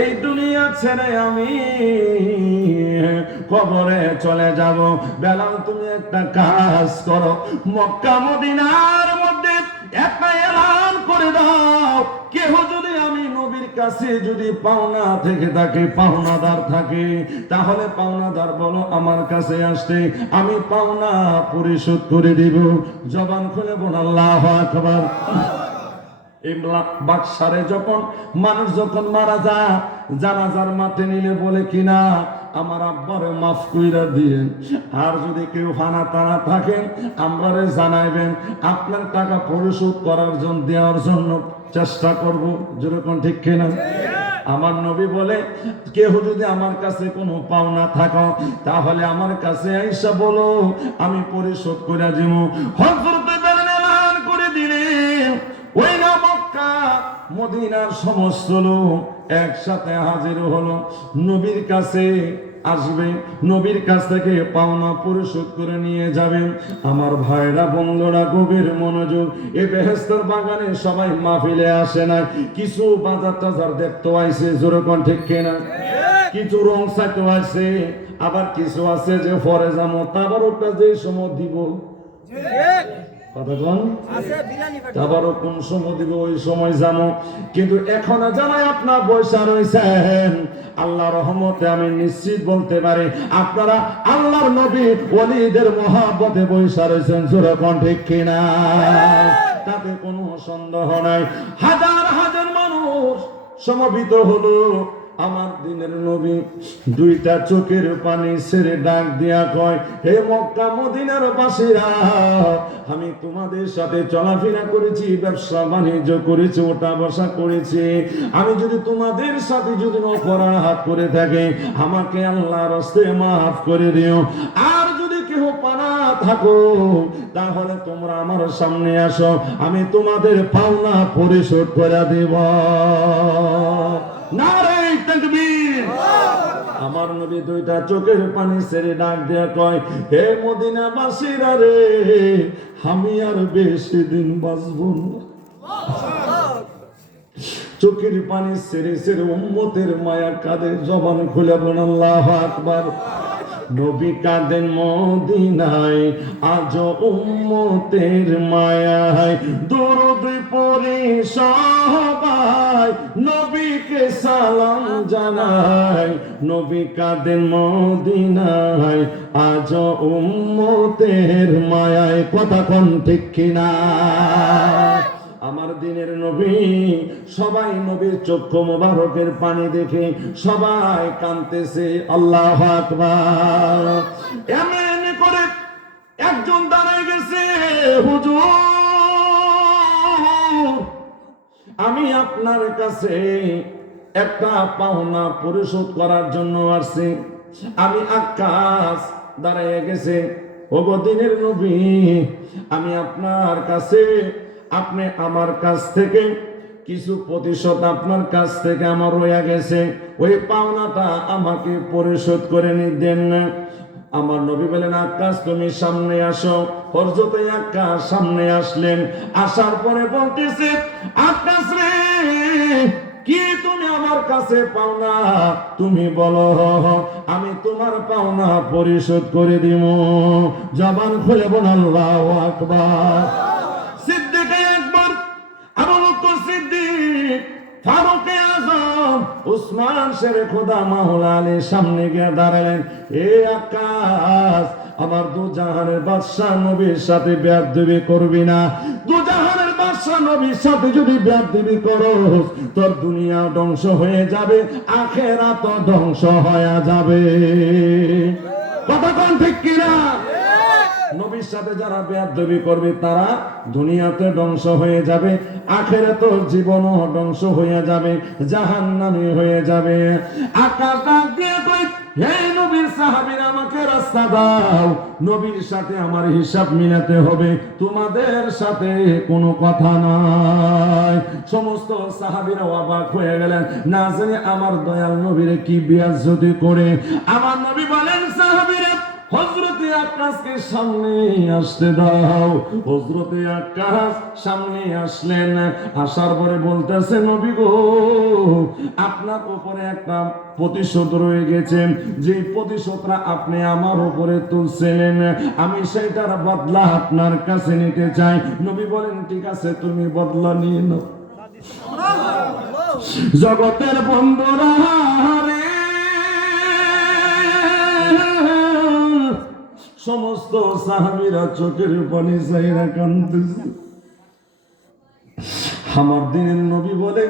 এই দুনিয়া ছেড়ে আমি কবরে চলে যাব। বেলাল তুমি একটা কাজ করো, মক্কা মদিনার মধ্যে একটা এলান করে দাও, কেহ যদি আমি নবীর কাছে যদি পাওনা থেকে থাকে, পাওনাদার থাকে, তাহলে পাওনাদার বলো আমার কাছে আসতে, আমি পাওনা পরিশোধ করে দিব। জবান খুলে বল আল্লাহু আকবার। এই বাদশারে যখন মানুষ যখন মারা যায়, জানাজার মাঠে নিলে বলে কিনা আমার আব্বারে মাফ কইরা দিয়েন, আর যদি কেউ হানা তানা থাকেন আমরারে জানাইবেন, আপনার টাকা পরিশোধ করার জন্য দেওয়ার জন্য চেষ্টা করব। যেরকম ঠিক কিনা? আমার নবী বলে কেউ যদি আমার কাছে কোনো পাওনা থাকো তাহলে আমার কাছে আইসা বলো, আমি পরিশোধ করে দিব। হযরত বেলাল এলান করে দিলেন, ওই না মক্কা মদিনার সমস্ত লোক একসাথে হাজির হলো, নবীর কাছে আসবে, নবীর কাছ থেকে পাওনা পরিশোধ করে নিয়ে যাবেন। আমার ভাইরা বন্ধুরা গভীর মনোযোগ, এই বেহেশতের বাগানে সবাই মাহফিলে আসে না, কিছু বাজার টাজার দেখতে আইছে। যেরকম ঠিক কিনা? কিছু রং চাইতে আছে, আবার কিছু আছে যে পরে যাবো, তারপর ওটা যে সময় দিব আবারও কোন সময় দিব ওই সময় জানো। কিন্তু এখন জানাই আপনার বৈশা রয়েছেন, আল্লাহ রহমতে আমি নিশ্চিত বলতে পারি আপনারা আল্লাহর নবী ওলিদের মহাব্বতে বৈশা রয়েছেন। যেরকম ঠিক কিনা? তাতে কোনো সন্দেহ নাই। হাজার হাজার মানুষ সমবেত হলো। আমার দিনের নবী দুইটা চোখের পানি ছেড়ে ডাক দিয়া কয়, হে মক্কা মদিনার বাসীরা, আমি তোমাদের সাথে চলাফেরা করেছি, ব্যবসা বাণিজ্য করেছি, ওটা বসা করেছি, আমি যদি তোমাদের সাথে যদি অপরাধ করে থাকে আমাকে আল্লাহর রাস্তে মাফ করে দিও। আর যদি কেউ পানা থাকো তাহলে তোমরা আমার সামনে আসো, আমি তোমাদের পাওনা পরিশোধ করে দেব। নারে তাকবীর! আমার নবী দুইটা চোখের পানি ছেড়ে ডাক দেয়া কয়, হে মদিনা বাসীরা রে, আমি আর বেশি দিন বাঁচবো না। চোখের পানি ছেড়ে ছেড়ে উম্মতের মায়া কাঁদে। জবান খুলে বলেন আল্লাহু আকবার। নবী কাঁদেন মদিনায়, আজ উম্মতের মায়ায়, দরুদ পড়ে সবাই নবীকে সালাম জানায়। নবী কাঁদেন মদিনায়, আজ উম্মতের মায়ায়। কথা কোন ঠিক কিনা? আমার দিনের নবী, সবাই নবীর চক্ষু মোবারকের পানি দেখে সবাই কাঁদতেছে। আল্লাহু আকবার। এমন করে একজন দাঁড়ায় গেছে, হুজুর আমি আপনার কাছে একটা পাওনা পরিশোধ করার জন্য আসছি। আমি আকাশ দাঁড়ায় গেছে, ওগো দিনের নবী, আমি আপনার কাছে, আপনি আমার কাছ থেকে কিছু প্রতিশোধ আপনার কাছ থেকে আমার রয়ে গেছে, ওই পাওনাটা আমাকে পরিশোধ করে দেন না। আমার নবী বলেন, আকাশ তুমি সামনে আসো। হযরত আকাশ সামনে আসলেন, আসার পরে বলতেছে, আকাশ রে, কি তুমি আমার কাছে পাওনা তুমি বলো, আমি তোমার পাওনা পরিশোধ করে দিব। জবান খুলে বল আল্লাহু আকবার। সিদ্দিক আকবর, আবু বকর সিদ্দিক, ফারুক আযম, উসমান শেরে খোদা মাওলা আলীর সামনে গিয়ে দাঁড়ালেন। এ আকাশ, আমার দু জাহানের বাদশা নবীর সাথে বেয়াদবি করবি না। দু জাহানের বাদশা নবীর সাথে যদি বেয়াদবি করো, তোর দুনিয়া ধ্বংস হয়ে যাবে, আখিরাত ধ্বংস হয়ে যাবে। কথা কোন ঠিক কিনা? নবীর সাথে যারা বেয়াদবি করবে তারা দুনিয়াতে ধ্বংস হয়ে যাবে, আখিরাতে জীবনও ধ্বংস হয়ে যাবে, জাহান্নামী হয়ে যাবে। আকাশ ডাক দিয়ে কই, হে নবীর সাহাবীরা, আমাকে রাস্তা দাও, নবীর সাথে আমার হিসাব মিলাতে হবে, তোমাদের সাথে কোনো কথা নাই। সমস্ত সাহাবীরা অবাক হয়ে গেলেন, না জানি আমার দয়াল নবীরে কি বেয়াজ্জতি করে। আমার নবী বলেন, সাহাবীরা হযরতে আক্কাসকে সামনে আসতে দাও। হযরতে আক্কাস সামনে আসলেন, আসার পরে বলতেছে, নবী গো, আপনার উপরে একটা প্রতিশোধ রয়ে গেছে, যে প্রতিশোধটা আপনি আমার উপরে তুলছিলেন, আমি সেইটার বদলা আপনার কাছে নিতে চাই। নবী বলেন, ঠিক আছে, তুমি বদলা নিয়ে নাও। জগতের বন্ধুরা রে, সমস্ত সাহাবীরা চোখের পানি চাইরা কাঁদতেছে। আমার দিনের নবী বলে,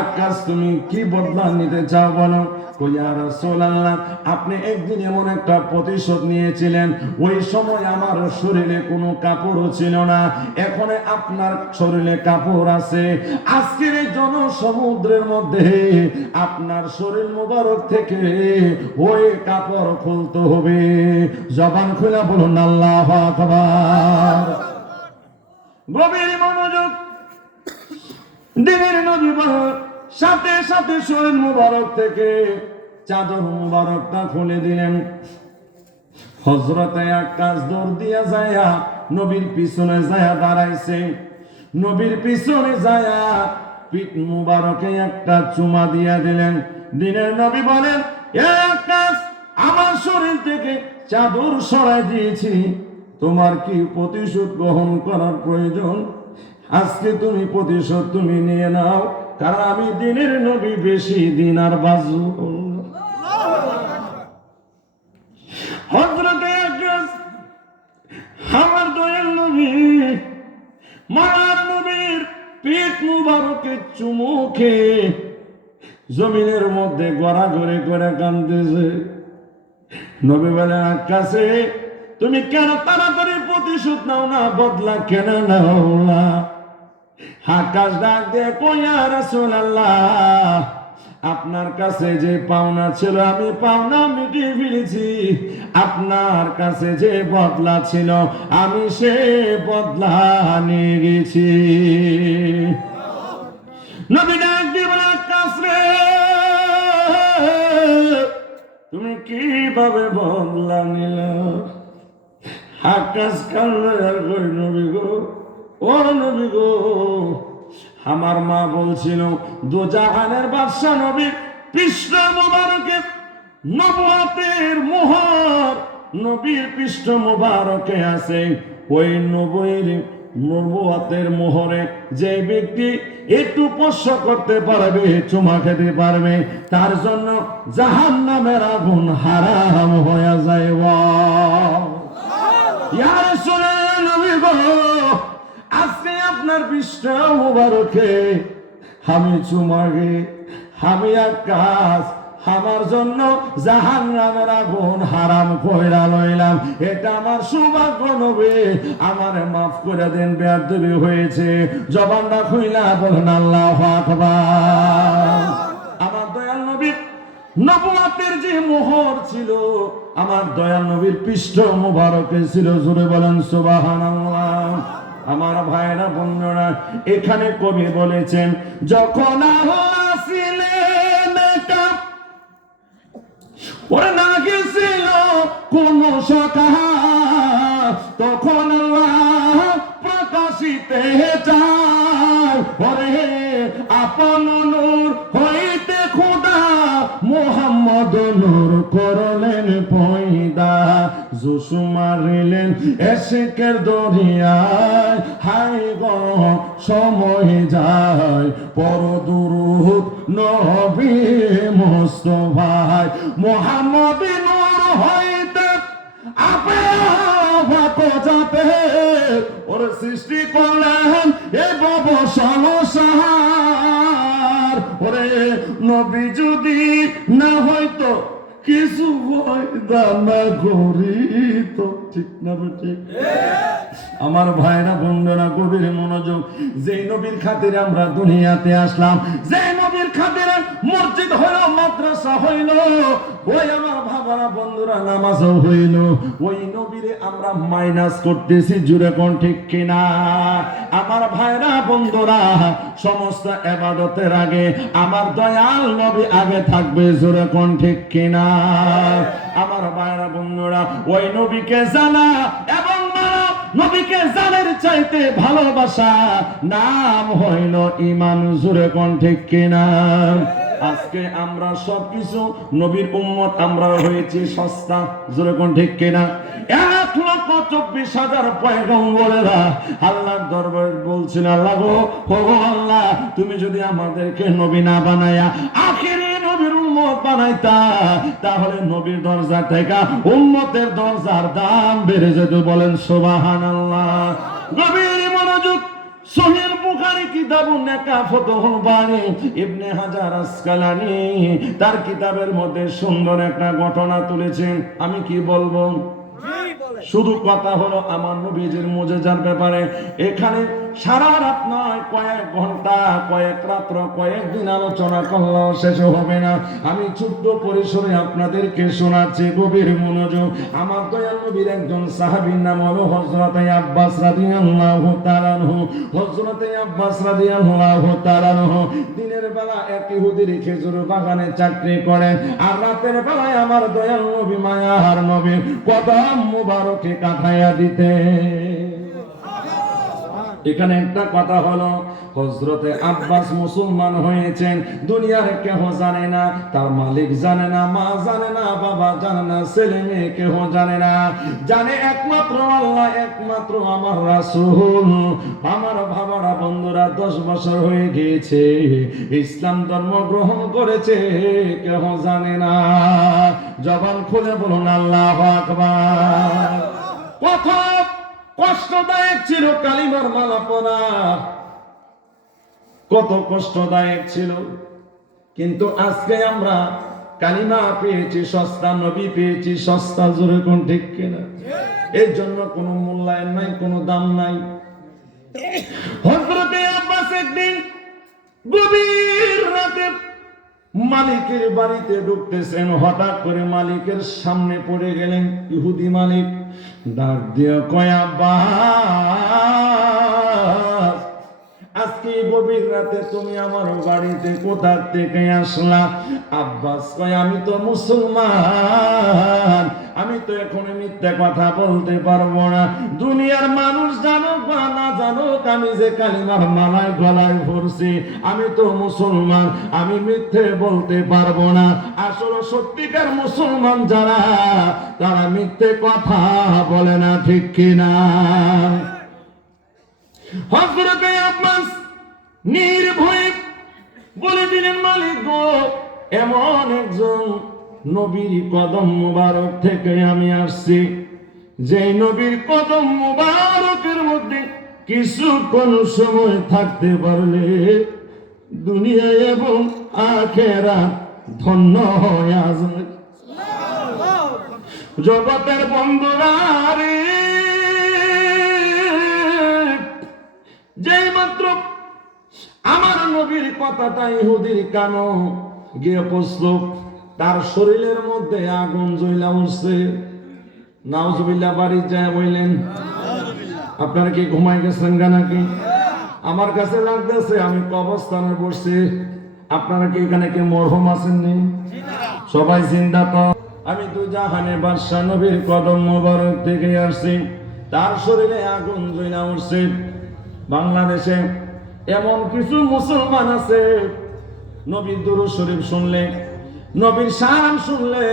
আক্কাস তুমি কি বদলা নিতে চাও বলো? ইয়া রাসূলুল্লাহ, আপনি একদিন এমন একটা প্রতিশোধ নিয়েছিলেন, ওই সময় আমার শরীরে কোনো কাপড়ও ছিল না, এখন আপনার শরীরে কাপড় আছে। আজকের এই জনসমুদ্রের মধ্যে আপনার শরীর মোবারক থেকে ওই কাপড় খুলতে হবে। জবান খুলে বলুন আল্লাহু আকবার। গভীর মনোযোগ। দিনের নবী সাথে সাথে শরীর মুবারক থেকে চাদর মুবারকটা খুলে দিলেন। হযরতে আক্কাস দৌড় দিয়া যায়া নবীর পিছনে যায়া দাঁড়াইছে। নবীর পিছনে যায়া পিঠ মুবারকে একটা চুমা দিয়া দিলেন। দিনের নবী বলেন, এ আক্কাস, আমার শরীর থেকে চাদর সরাই দিয়েছি, তোমার কি প্রতিশোধ গ্রহণ করার প্রয়োজন? আজকে তুমি প্রতিশোধ তুমি নিয়ে নাও, কারণ আমি দিনের নবী বেশি দিন আর বাঁচব না। হযরতে আক্কাস আমার দয়াল নবী, মায়ার নবীর পেট মুবারকে চুমু খেয়ে জমিনের মধ্যে গড়াগড়ি করে কাঁদতেছে। নবী বলে, আক্কাসে, তুমি কেন তাড়াতাড়ি প্রতিশোধ নাও না, বদলা কেন নাও না? আক্কাস ডাক দিয়ে কয়, ইয়া রাসূলুল্লাহ, আপনার কাছে যে পাওনা ছিল আমি পাওনা মিটিয়ে ফেলেছি, আপনার কাছে যে বদলা ছিল আমি সে বদলা নিয়ে গেছি। নবী ডাক দিয়ে বলে, আক্কাস রে, তুমি কিভাবে বদলা নিলে? আক্কাস কান্না আর কই, নবী গো, ও নবী গো, আমার মা বলছিল দোজাহানের বাদশা নবী পৃষ্ঠ মুবারকে নবুয়তের মোহর, নবীর পৃষ্ঠ মুবারকে আছে। ওই নবুয়তের মোহরে যে ব্যক্তি একটু স্পর্শ করতে পারবে, চুমা খেতে পারবে, তার জন্য জাহান্নামের আগুন হারাম হয়ে যায়। ইয়া রাসূলুল্লাহ, নবী গো, আজকে আপনার পৃষ্ঠ মুবারকে আমি চুমা খেয়ে আমি আক্কাস আমার জন্য জাহান্নামের আগুন হারাম কইরা লইলাম। এটা আমার সৌভাগ্য নবী, আমারে মাফ করে দেন, বেয়াদবি হয়েছে। জবানটা খুইলা বলেন আল্লাহু আকবার। আমার দয়াল নবীর নবুয়তের যে মোহর ছিল, আমার দয়াল নবীর পৃষ্ঠ মুবারকে ছিল। জোরে বলেন সুবহানাল্লাহ। আমার ভাইরা বন্ধুরা, এখানে কবি বলেছেন, যখন আল্লাহ ছিলেন ওরে না গেছিল কোন সকা, তখন আল্লাহ প্রকাশিতে চায়, ওরে আপন নূর হইতে খোদা মুহাম্মদ নূর করলেন পয়দা। জোসু মারিলেন এশকের দরিয়ায়, হাই গো সময় যায়, পর দুরূদ নবী মুস্তাফায়। মুহাম্মদ নূর হইতে আপে যাতে ওর সৃষ্টি করলেন এ বব সংসার। ওরে নবী যদি না হয়তো কিছু ফয়দা না করিত। ঠিক না ঠিক? আমার ভাইরা বন্ধুরা, গভীর মনোযোগ। যে নবীর খাতিরে আমরা দুনিয়াতে আসলাম, যে নবীর খাতিরে মসজিদ হলো, মাদ্রাসা রোজা হইল, ওই আমার ভাবারা বন্ধুরা নামাজও হইল, ওই নবীরে আমরা মাইনাস করতেছি। জুড়ে কোন ঠিক কিনা? আমার ভাইরা বন্ধুরা, সমস্ত ইবাদতের আগে আমার দয়াল নবী আগে থাকবে। জুড়ে কোন ঠিক কিনা? আমার ভাইরা বন্ধুরা, ওই নবীকে জানা এবং মানা, নবীকে জানের চাইতে ভালোবাসা, নাম হইল ঈমান। জুড়ে কোন ঠিক কিনা? আজকে আমরা সবকিছু নবীর উম্মত, আমরা হয়েছি সস্তা। জোরে কোন ঠিক কিনা? 1,24,000 পয়গম্বরেরা আল্লাহর দরবারে বলছেন, আল্লাহ গো, ও আল্লাহ, তুমি যদি আমাদেরকে নবী না বানায়া আখেরি নবীর উম্মত বানাইতা, তাহলে নবীর দরজা থেকে উম্মতের দরজার দাম বেড়ে যেত। বলেন সুবহানাল্লাহ। গভীর মনোযোগ। সহিহ বুখারী কিতাবুন নিকাহ ফতুহুল বারী, ইবনে হাজার আসকালানী তার কিতাবের মধ্যে সুন্দর একটা ঘটনা তুলেছেন। আমি কি বলবো, শুধু কথা হলো আমার নবীজির মুজিজার ব্যাপারে। এখানে সারা রাত নয়, কয়েক ঘন্টা, কয়েক রাত্র, কয়েকদিন আলোচনা করলেও শেষ হবে না। আমি ছোট্ট পরিসরে আপনাদেরকে শোনাচ্ছি, গভীর মনোযোগ। আমার দয়াল নবীর একজন সাহাবীর নাম হলো হযরত আব্বাস রাদিয়াল্লাহু তাআলা আনহু। হযরত আব্বাস রাদিয়াল্লাহু তাআলা আনহু দিনের বেলা এক ইহুদির খেজুর বাগানে চাকরি করেন, আর রাতের বেলায় আমার দয়াল নবী মায়ার নবীর কদম মুবারকে কাটাইয়া দিতে। এখানে একটা কথা হলো, হযরতে আব্বাস মুসলমান হয়েছেন, দুনিয়ার কেহ জানে না, তার মালিক জানে না, মা জানে না, বাবা জানে না, ছেলে মেয়ে কেহ জানে না, জানে একমাত্র আল্লাহ, একমাত্র আমার রাসূল। আমার ভাবারা বন্ধুরা, 10 বছর হয়ে গিয়েছে ইসলাম ধর্ম গ্রহণ করেছে, কেহ জানে না। জবান খুলে বলুন আল্লাহু আকবার। কথা কষ্টদায়ক ছিল কালিমার মালা পরা, কত কষ্টদায়ক ছিল। কিন্তু আজকে আমরা কালিমা পেয়েছি সস্তা, নবী পেয়েছি সস্তা। জোরে কোন ঠিক কিনা? এর জন্য কোনো মূল্যায়ন নাই, কোনো দাম নাই। হযরতে আব্বাস একদিন গভীর রাতে মালিকের বাড়িতে ঢুকতেছেন, হঠাৎ করে মালিকের সামনে পড়ে গেলেন। ইহুদি মালিক ডাক দিয়ে কয়, আব্বাস, আজকে গভীর রাতে তুমি আমার বাড়িতে কোথা থেকে আসলা? আব্বাস কয়, আমি তো মুসলমান, আমি তো এখন মিথ্যা কথা বলতে পারবো না। দুনিয়ার মানুষ জানুক বা না জানুক, আমি যে কালিমার মালায় গলায় ভরছি, আমি তো মুসলমান, আমি মিথ্যে বলতে পারবো না। আসলে সত্যিকার মুসলমান যারা, তারা মিথ্যে কথা বলে না, ঠিক কিনা? হযরতে আব্বাস নির্ভয়ে বলে দিলেন, মালিক গো, এমন একজন নবীর কদম মুবারক থেকে আমি আসছি, যে নবীর কদম মুবারকের মধ্যে কিছুক্ষণ সময় থাকতে পারলে দুনিয়া এবং আখিরাত ধন্য হয়ে যায়। জগতের বন্ধুরা রে, যেই মাত্র আমার নবীর কথাটা ইহুদির কানে গিয়ে পৌঁছল, তার শরীরের মধ্যে আগুন জ্বলা উঠছে। নাউজুবিল্লাহ। বাড়ি যায় বললেন, আপনারা কি ঘুমাই গেছেন গা নাকি? আমার কাছে লাগতেছে আমি কবরস্থানে বসছি। আপনারা কি এখানে কি মরহুম আছেননি? সবাই জিন্দা তো। আমি তো জাহানে বাদশা নবীর কদম মোবারক থেকে আসছি, তার শরীরে আগুন জ্বলা উঠছে। বাংলাদেশে এমন কিছু মুসলমান আছে, নবীর দুরূদ শরীফ শুনলে, নবীর শান শুনলে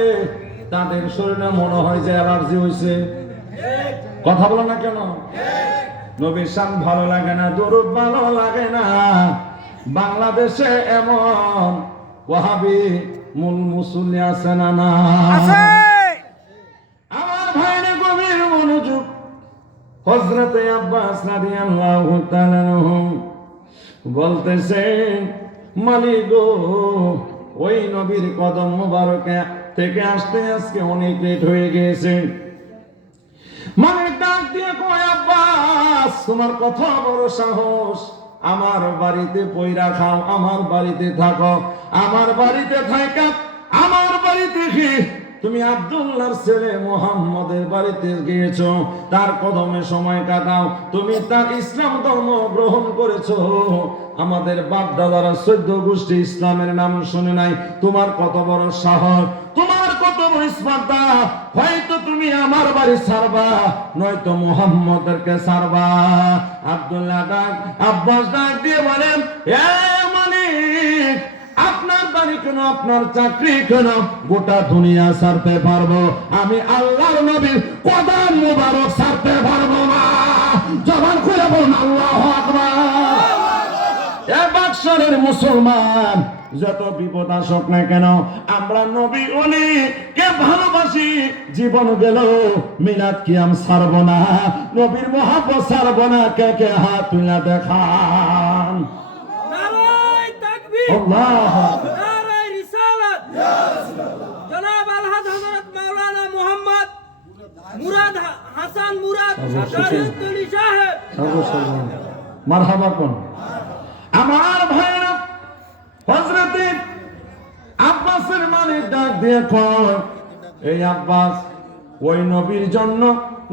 তাদের শরীরে মনে হয় যে অ্যালার্জি হয়েছে। কথা বলো না কেন? নবীর শান ভালো লাগে না, দুরূদ ভালো লাগে না। বাংলাদেশে এমন ওয়াহাবি মূল মুসল্লি আছে না? না আছে। আমার ভাইরা গভীর মনোযোগ। হযরতে আব্বাস রাদিয়াল্লাহু তাআলা বলতেছেন, মালিক গো, ওই নবীর কদম মুবারকে থেকে আসতে আজকে অনেক লেট হয়ে গেছে। মালিক ডাক দিয়ে কয়, আব্বাস, তোমার কত বড় সাহস, আমার বাড়িতে পয়রা খাও, আমার বাড়িতে থাকো, আমার বাড়িতে থাকা আমার বাড়িতে তুমি আব্দুল্লাহর ছেলে মুহাম্মদের বাড়িতে গিয়েছো, তার কদমে সময় কাটাও, তুমি তার ইসলাম ধর্ম গ্রহণ করেছো। আমাদের বাপ দাদারা 14 গোষ্ঠী ইসলামের নাম শুনে নাই, তোমার কত বড় সাহস, তোমার কত বড় স্পর্ধা। হয়তো তুমি আমার বাড়ি ছাড়বা, নয়তো মুহাম্মদকে ছাড়বা। আব্দুল্লাহ ডাক আব্বাস ডাক দিয়ে বলেন, এ মালিক, আপনার বাড়ি কেন, আপনার চাকরি কেন, গোটা দুনিয়া ছাড়তে পারবো, আমি আল্লাহর নবীর কদম মুবারক ছাড়তে পারবো না। জবান খুলে বলুন আল্লাহু আকবার। এ বাক্সরের মুসলমান, যত বিপদ আসুক না কেন, আমরা নবী ওলি কে ভালোবাসি, জীবন গেল মিলাদ কিয়াম ছাড়বো না, নবীর মহব্বত ছাড়বো না। কে কে হাত তুলে দেখান। আল্লাহ জনাব আলহাজ হযরত মাওলানা মুহাম্মদ মুরাদ হাসান মুরাদ শরীয়তলি সাহেব মারহাবা কোন। আমার ভাইরা, হযরত আব্বাসের মালিক ডাক দিয়ে কয়, এই আব্বাস, ওই নবীর জন্য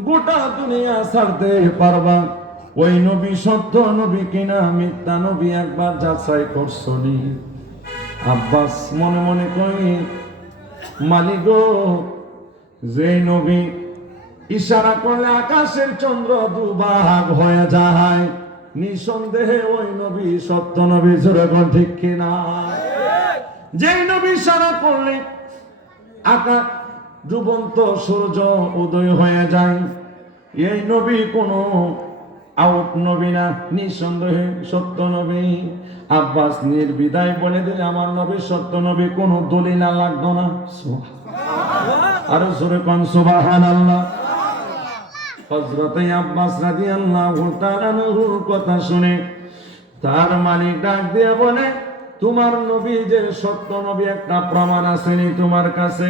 গোটা দুনিয়া ছাড়তে পারবা? ওই নবী সত্য নবী কিনা মিথ্যা নবী একবার যাচাই করছনি? আব্বাস মনে মনে কই, মালিক গো, যে নবী ইশারা করলে আকাশের চন্দ্র দুভাগ হয়ে যায়, নিঃসন্দেহে ওই নবী সত্য নবী। যেরকম ঠিক কিনা? যে নবী ইশারা করলে আকাশ ডুবন্ত সূর্য উদয় হয়ে যায়, এই নবী কোনো আউট নবী না, নিঃসন্দেহে সত্য নবী। আব্বাস নির্বিদায় বলে দিলে, আমার নবী সত্য নবী, কোনো দলিল লাগতো না। আরো জোরে কোন সুবহানাল্লাহ। হযরত আব্বাস রাদিয়াল্লাহু তাআলা আনহুর কথা শুনে তার মালিক ডাক দিয়ে বলে, তোমার নবী যে সত্য নবী, একটা প্রমাণ আসেনি তোমার কাছে?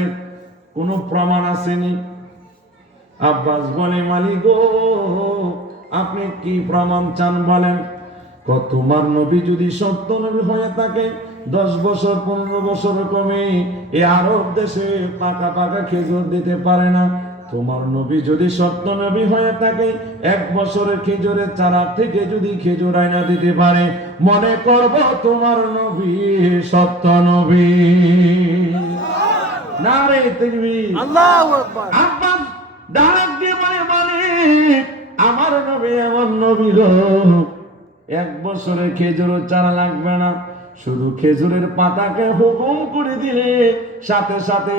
কোনো প্রমাণ আসেনি? আব্বাস বলে, মালিক গো, আপনি কি প্রমাণ চান বলেন? তোমার নবী যদি সত্য নবী হয়ে থাকে, 10 বছর 15 বছর কমে এই আরব দেশে পাকা পাকা খেজুর দিতে পারে না। তোমার নবী যদি সত্য নবী হয়ে থাকে, 1 বছরের খেজুরের চারা থেকে যদি খেজুর আইনা দিতে পারে, মনে করব তোমার নবী সত্য নবী। নারে তাকবীর, আল্লাহু আকবার। আব্বাস ডাক দিয়ে বলে, মালিক, আমার নবী এমন নবী গো, 1 বছরের খেজুরের চারা লাগবে না, শুধু খেজুরের পাতাকে হুকুম করে দিলে সাথে সাথে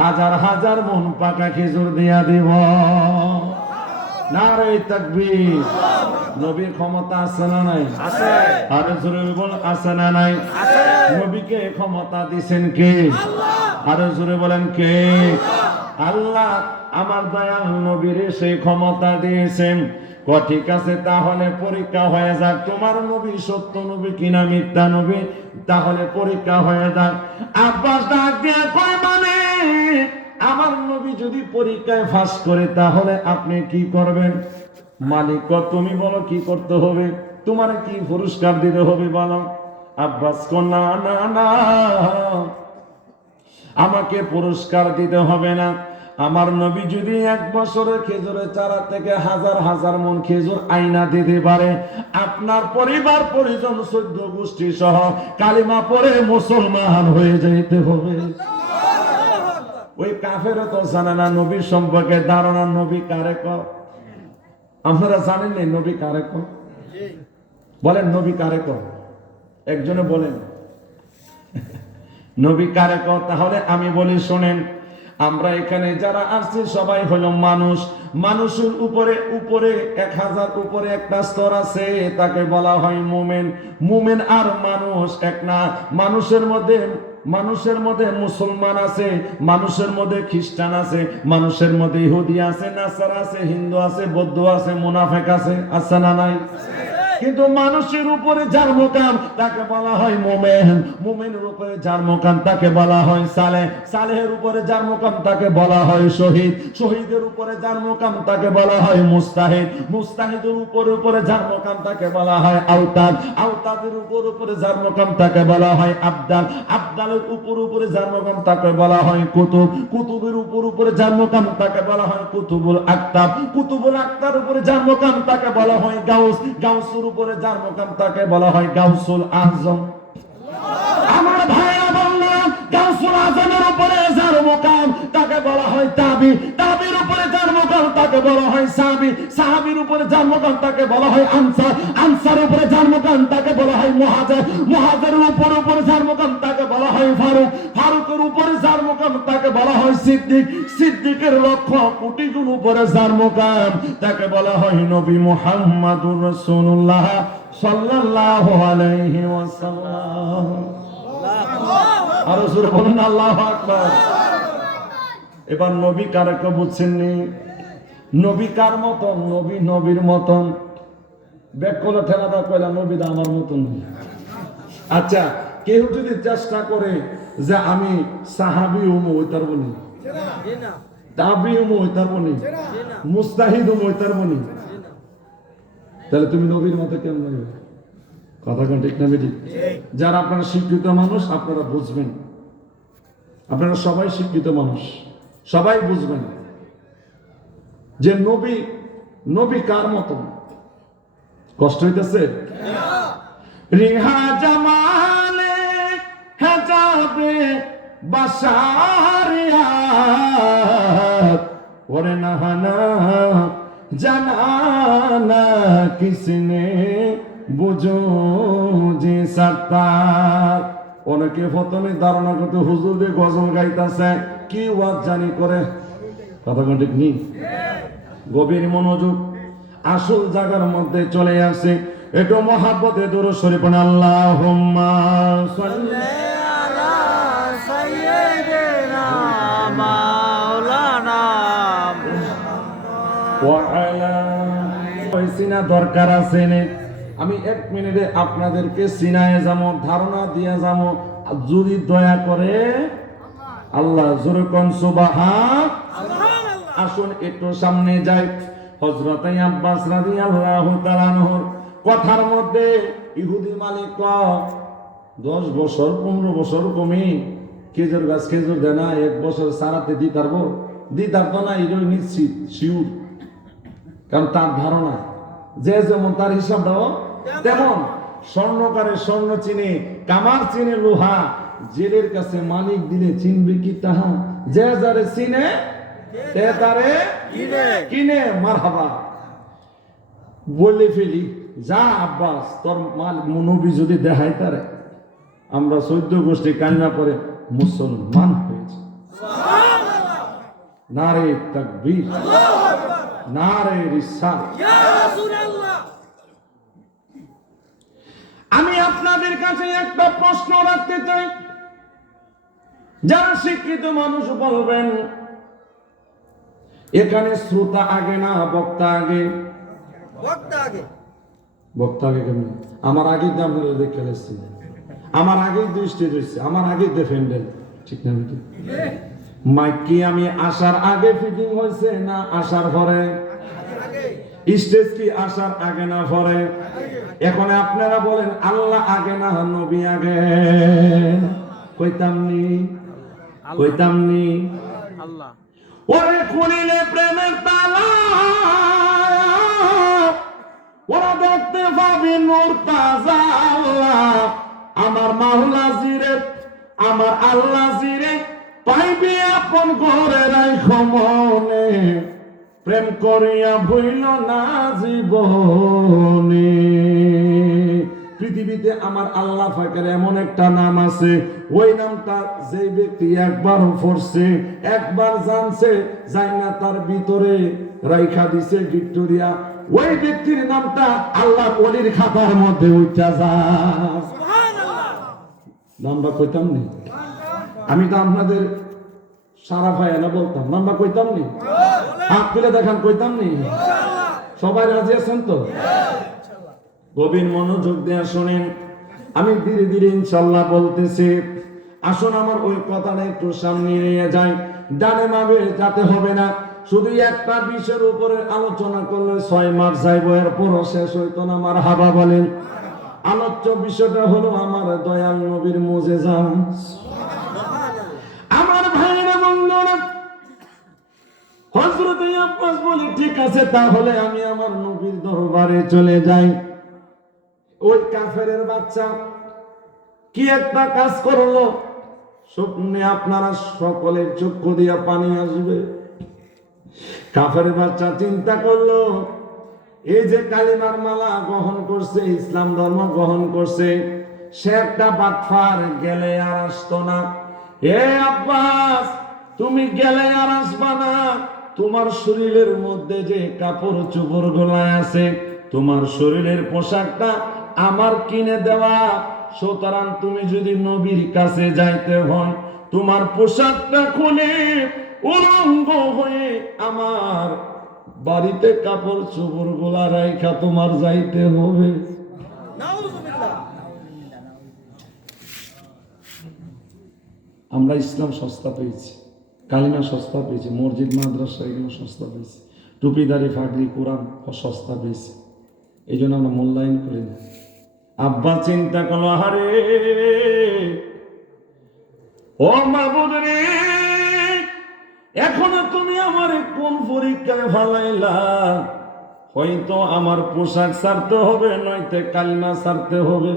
হাজার হাজার মন পাকা খেজুর দিয়া দিব। নারে তাকবীর। নবীর ক্ষমতা আছে না নাই? আছে। আরে জোরে বল, আছে না নাই? আছে। নবীকে ক্ষমতা দিবেন কে? আল্লাহ। আরে জোরে বলেন কে? আল্লাহ। আমার দয়াল নবীর সেই ক্ষমতা দিয়েছেন। ঠিক আছে, তাহলে পরীক্ষা হয়ে যাক, তোমার নবী সত্য নবী কিনা মিথ্যা নবী, তাহলে পরীক্ষা হয়ে যাক। আব্বাস ডাক দিয়ে কয়, মানে আমার নবী যদি পরীক্ষায় পাস করে, তাহলে আপনি কি করবেন? মালিক, তুমি বলো কি করতে হবে, তোমার কি পুরস্কার দিতে হবে বলো। আব্বাস কো, না না না, আমাকে পুরস্কার দিতে হবে না। আমার নবী যদি 1 বছরের খেজুরের চারা থেকে হাজার হাজার মন খেজুর আইনা দিতে পারে, আপনার পরিবার পরিজন 14 গোষ্ঠী সহ কালিমা পড়ে মুসলমান হয়ে যাইতে হবে। ওই কাফেরও তো জানে না নবীর সম্পর্কে ধারণা, নবী কারে কয়। আপনারা জানেন না নবী কারে কয়? বলেন নবী কারে কয়? একজনে বলেন নবী কারে কয়। তাহলে আমি বলি শোনেন, আমরা এখানে যারা আসছি সবাই হলো মানুষ। মানুষের উপরে উপরে 1000 উপরে একটা স্তর আছে, তাকে বলা হয় মুমিন। মুমিন আর মানুষ এক না। মানুষের মধ্যে মুসলমান আছে, মানুষের মধ্যে খ্রিস্টান আছে, মানুষের মধ্যে ইহুদি আছে, নাসারা আছে, হিন্দু আছে, বৌদ্ধ আছে, মুনাফিক আছে। আছে না নাই? কিন্তু মানুষের উপরে যার মোকাম তাকে বলা হয় মুমিন, মুমিনের উপরে যার মোকাম তাকে বলা হয় সালেহ, সালেহের উপরে যার মোকাম তাকে বলা হয় শহীদ, শহীদের উপরে যার মোকাম তাকে বলা হয় মুস্তাহিদ, মুস্তাহিদের উপরে যার মোকাম তাকে বলা হয় আওতাদ, আওতাদের উপরে যার মোকাম তাকে বলা হয় আবদাল, আবদালের উপরে যার মোকাম তাকে বলা হয় কুতুব, কুতুবের উপরে যার মোকাম তাকে বলা হয় কুতুবুল আকতাব, কুতুবুল আকতার উপরে যার মোকাম তাকে বলা হয় গাউস, গাউসের উপরে যার মোকাম তাকে বলা হয় গাউসুল আজম। আমার ভাইরা বললাম গাউসুল আজমের উপরে যার মোকাম তাকে বলা হয় তাবি, তাবির উপরে যার মোকাম তাকে বলা হয় সাহাবী, সাহাবীর উপরে যার মোকাম তাকে বলা হয় আনসার, আনসার উপরে যার মোকাম তাকে বলা হয় মুহাজির, মুহাজিরের উপরে যার মোকাম তাকে বলা হয় ফারুক, ফারুকের উপরে যার মোকাম তাকে বলা হয় সিদ্দিক, সিদ্দিকের লক্ষ কোটি গুণ উপরে যার মোকাম তাকে বলা হয় নবী মুহাম্মদুর রাসূলুল্লাহ সাল্লাল্লাহু আলাইহি ওয়াসাল্লাম। আর জোরে বলুন আল্লাহু আকবার। এবার নবী কারকে বুঝছেননি? নবী কার মতন? নবী নবীর মতন। ব্যাককলে ঠেলাটা কইলা নবীদা আমার মতন। আচ্ছা, কেউ যদি চেষ্টা করে যে আমি সাহাবী হমু ওইটার বলি, তাবি হমু ওইটার বলি, মুস্তাহিদ হমু ওইটার বলি, তাহলে তুমি নবীর মতো কেমন হবে? কথা কোন ঠিক না বেঠিক? যারা আপনারা শিক্ষিত মানুষ আপনারা বুঝবেন, আপনারা সবাই শিক্ষিত মানুষ, সবাই বুঝবেন যে নবী নবী কার মতন। কষ্ট হইতেছে? রিহা জামানে হেজাবে বাশারিয়াত ওরে নাহানা জানানা কিসনে বুঝো যে সাত্তার। অনেকে প্রথমে ধারণা করতে হুজুরে গজল গাইতেছে, কি ওয়াজ জানি করে। কথা কোন ঠিক নেই? গভীর মনোযোগ, আসল জায়গার মধ্যে চলে আসে। একটু মহাব্বতে দরুদ শরীফ পড়েন, আল্লাহুম্মা সাল্লি আলা সাইয়্যিদিনা মাওলানা ওয়া আলা সিনা দরকার আছে নে। আমি 1 মিনিটে আপনাদেরকে সিনায় যাবো, ধারণা দিয়ে যাবো। যদি দয়া করে আল্লাহ জোরে কোন সুবহান। আসুন একটু সামনে যাই। হযরত আব্বাস রাদিয়াল্লাহু তাআলা আনহুর কথার মধ্যে ইহুদি মালিক 10 বছর 15 বছর কমি খেজুর গাছ খেজুর দেয় না, 1 বছর সারাতে দিতারব, দিতারতো না, এটাই নিশ্চিত শিউর। কারণ তার ধারণা যে যেমন তার হিসাব দাও তেমন। স্বর্ণকারে স্বর্ণ চিনে, কামার চিনে লোহা, জেলের কাছে মালিক দিলে চিনবে কি তাহা, যে যারে চিনে সে তারে কিনে। মারহাবা বলে ফেলি, যা আব্বাস তোর মাল নবী যদি দেখাই তারে, আমরা 14 গোষ্ঠী কান্না করে মুসলমান হয়েছে। নারে তাকবীর, নারে রিসালাত। আমি আপনাদের কাছে একটা প্রশ্ন রাখতে চাই, যারা শিক্ষিত মানুষ বলবেন এখানে শ্রোতা আগে না বক্তা আগে? বক্তা আগে কেমন? আমার আগে তো আপনারা দেখে এসেছি, আমার আগে 2 স্টেজ হয়েছে, আমার আগে ডিফেন্ডেন্ট, ঠিক না? মাইক কি আমি আসার আগে ফিটিং হয়েছে না আসার পরে? স্টেজ কি আসার আগে না পরে? এখন আপনারা বলেন আল্লাহ আগে না নবী আগে? কইতামনি আল্লাহ। ওরে খুলিলে প্রেমের তালা, ওরা দেখতে পাবি নূর তাজা। আল্লাহ আমার মাওলা জিরে, আমার আল্লাহ জিরে পাইবি আপন ঘরে রাইখো মনে, প্রেম করিয়া ভুইল না জীবনে। পৃথিবীতে আমার আল্লাহ পাকের এমন একটা নাম আছে, ওই নামটা যে ব্যক্তি একবার পড়ছে, একবার জানছে, যাই না তার ভিতরে রাইখা দিছে ভিক্টোরিয়া, ওই ব্যক্তির নামটা আল্লাহ ওলির খাতার মধ্যে উঠা যায়। নামটা কইতাম নি? আমি তো আপনাদের সারা ভাই না বলতাম, নামটা কইতাম নি? হাত তুলে দেখান, কইতাম নি? সবাই রাজি আছেন তো? গভীর মনোযোগ দিয়ে শুনেন, আমি ধীরে ধীরে ইনশাল্লাহ বলতেছি। আসুন আমার ওই কথাটা একটু সামনে নিয়ে যাই। ডানে মাবে যাতে হবে না, শুধু একটা বিষয়ের উপরে আলোচনা করলে 6 মাস যাইবো, এরপরও শেষ হইতো না। আমার হাবা বলেন। আলোচ্য বিষয়টা হলো আমার দয়াল নবীর মুজিজা। আমার ভাইরা বন্ধুরা, হযরত আব্বাস বলি ঠিক আছে, তাহলে আমি আমার নবীর দরবারে চলে যাই। ওই কাফেরের বাচ্চা কি একটা কাজ করলো, স্বপ্নে আপনারা সকলের চক্ষু দিয়া পানি আসবে। কাফেরের বাচ্চা চিন্তা করলো, এই যে কালিমার মালা গ্রহণ করছে, ইসলাম ধর্ম গ্রহণ করছে, সে একটা বাটফার, গেলে আর আসতো না। এ আব্বাস, তুমি গেলে আর আসবা না। তোমার শরীরের মধ্যে যে কাপড় চোপড় গোলায় আছে, তোমার শরীরের পোশাকটা আমার কিনে দেওয়া। সুতরাং তুমি যদি নবীর কাছে যাইতে হয়, তোমার পোশাকটা খুলে উলঙ্গ হয়ে আমার বাড়িতে কাপড় চোপড় গোলা রাইখা তোমার যাইতে হবে। আমরা ইসলাম সস্তা পেয়েছি, কালিমা সস্তা পেয়েছি, মসজিদ মাদ্রাসা এগুলো সস্তা পেয়েছি, টুপিদারি ফাগরি কোরআন সস্তা পেয়েছি, এই জন্য আমরা মূল্যায়ন করি না। আব্বা চিন্তা করলো, আরে ও মাবুদ রে, এখনো তুমি আমার কোন পরীক্ষায় ফালাইলা? হয়তো আমার পোশাক ছাড়তে হবে, নয়তো কালিমা ছাড়তে হবে।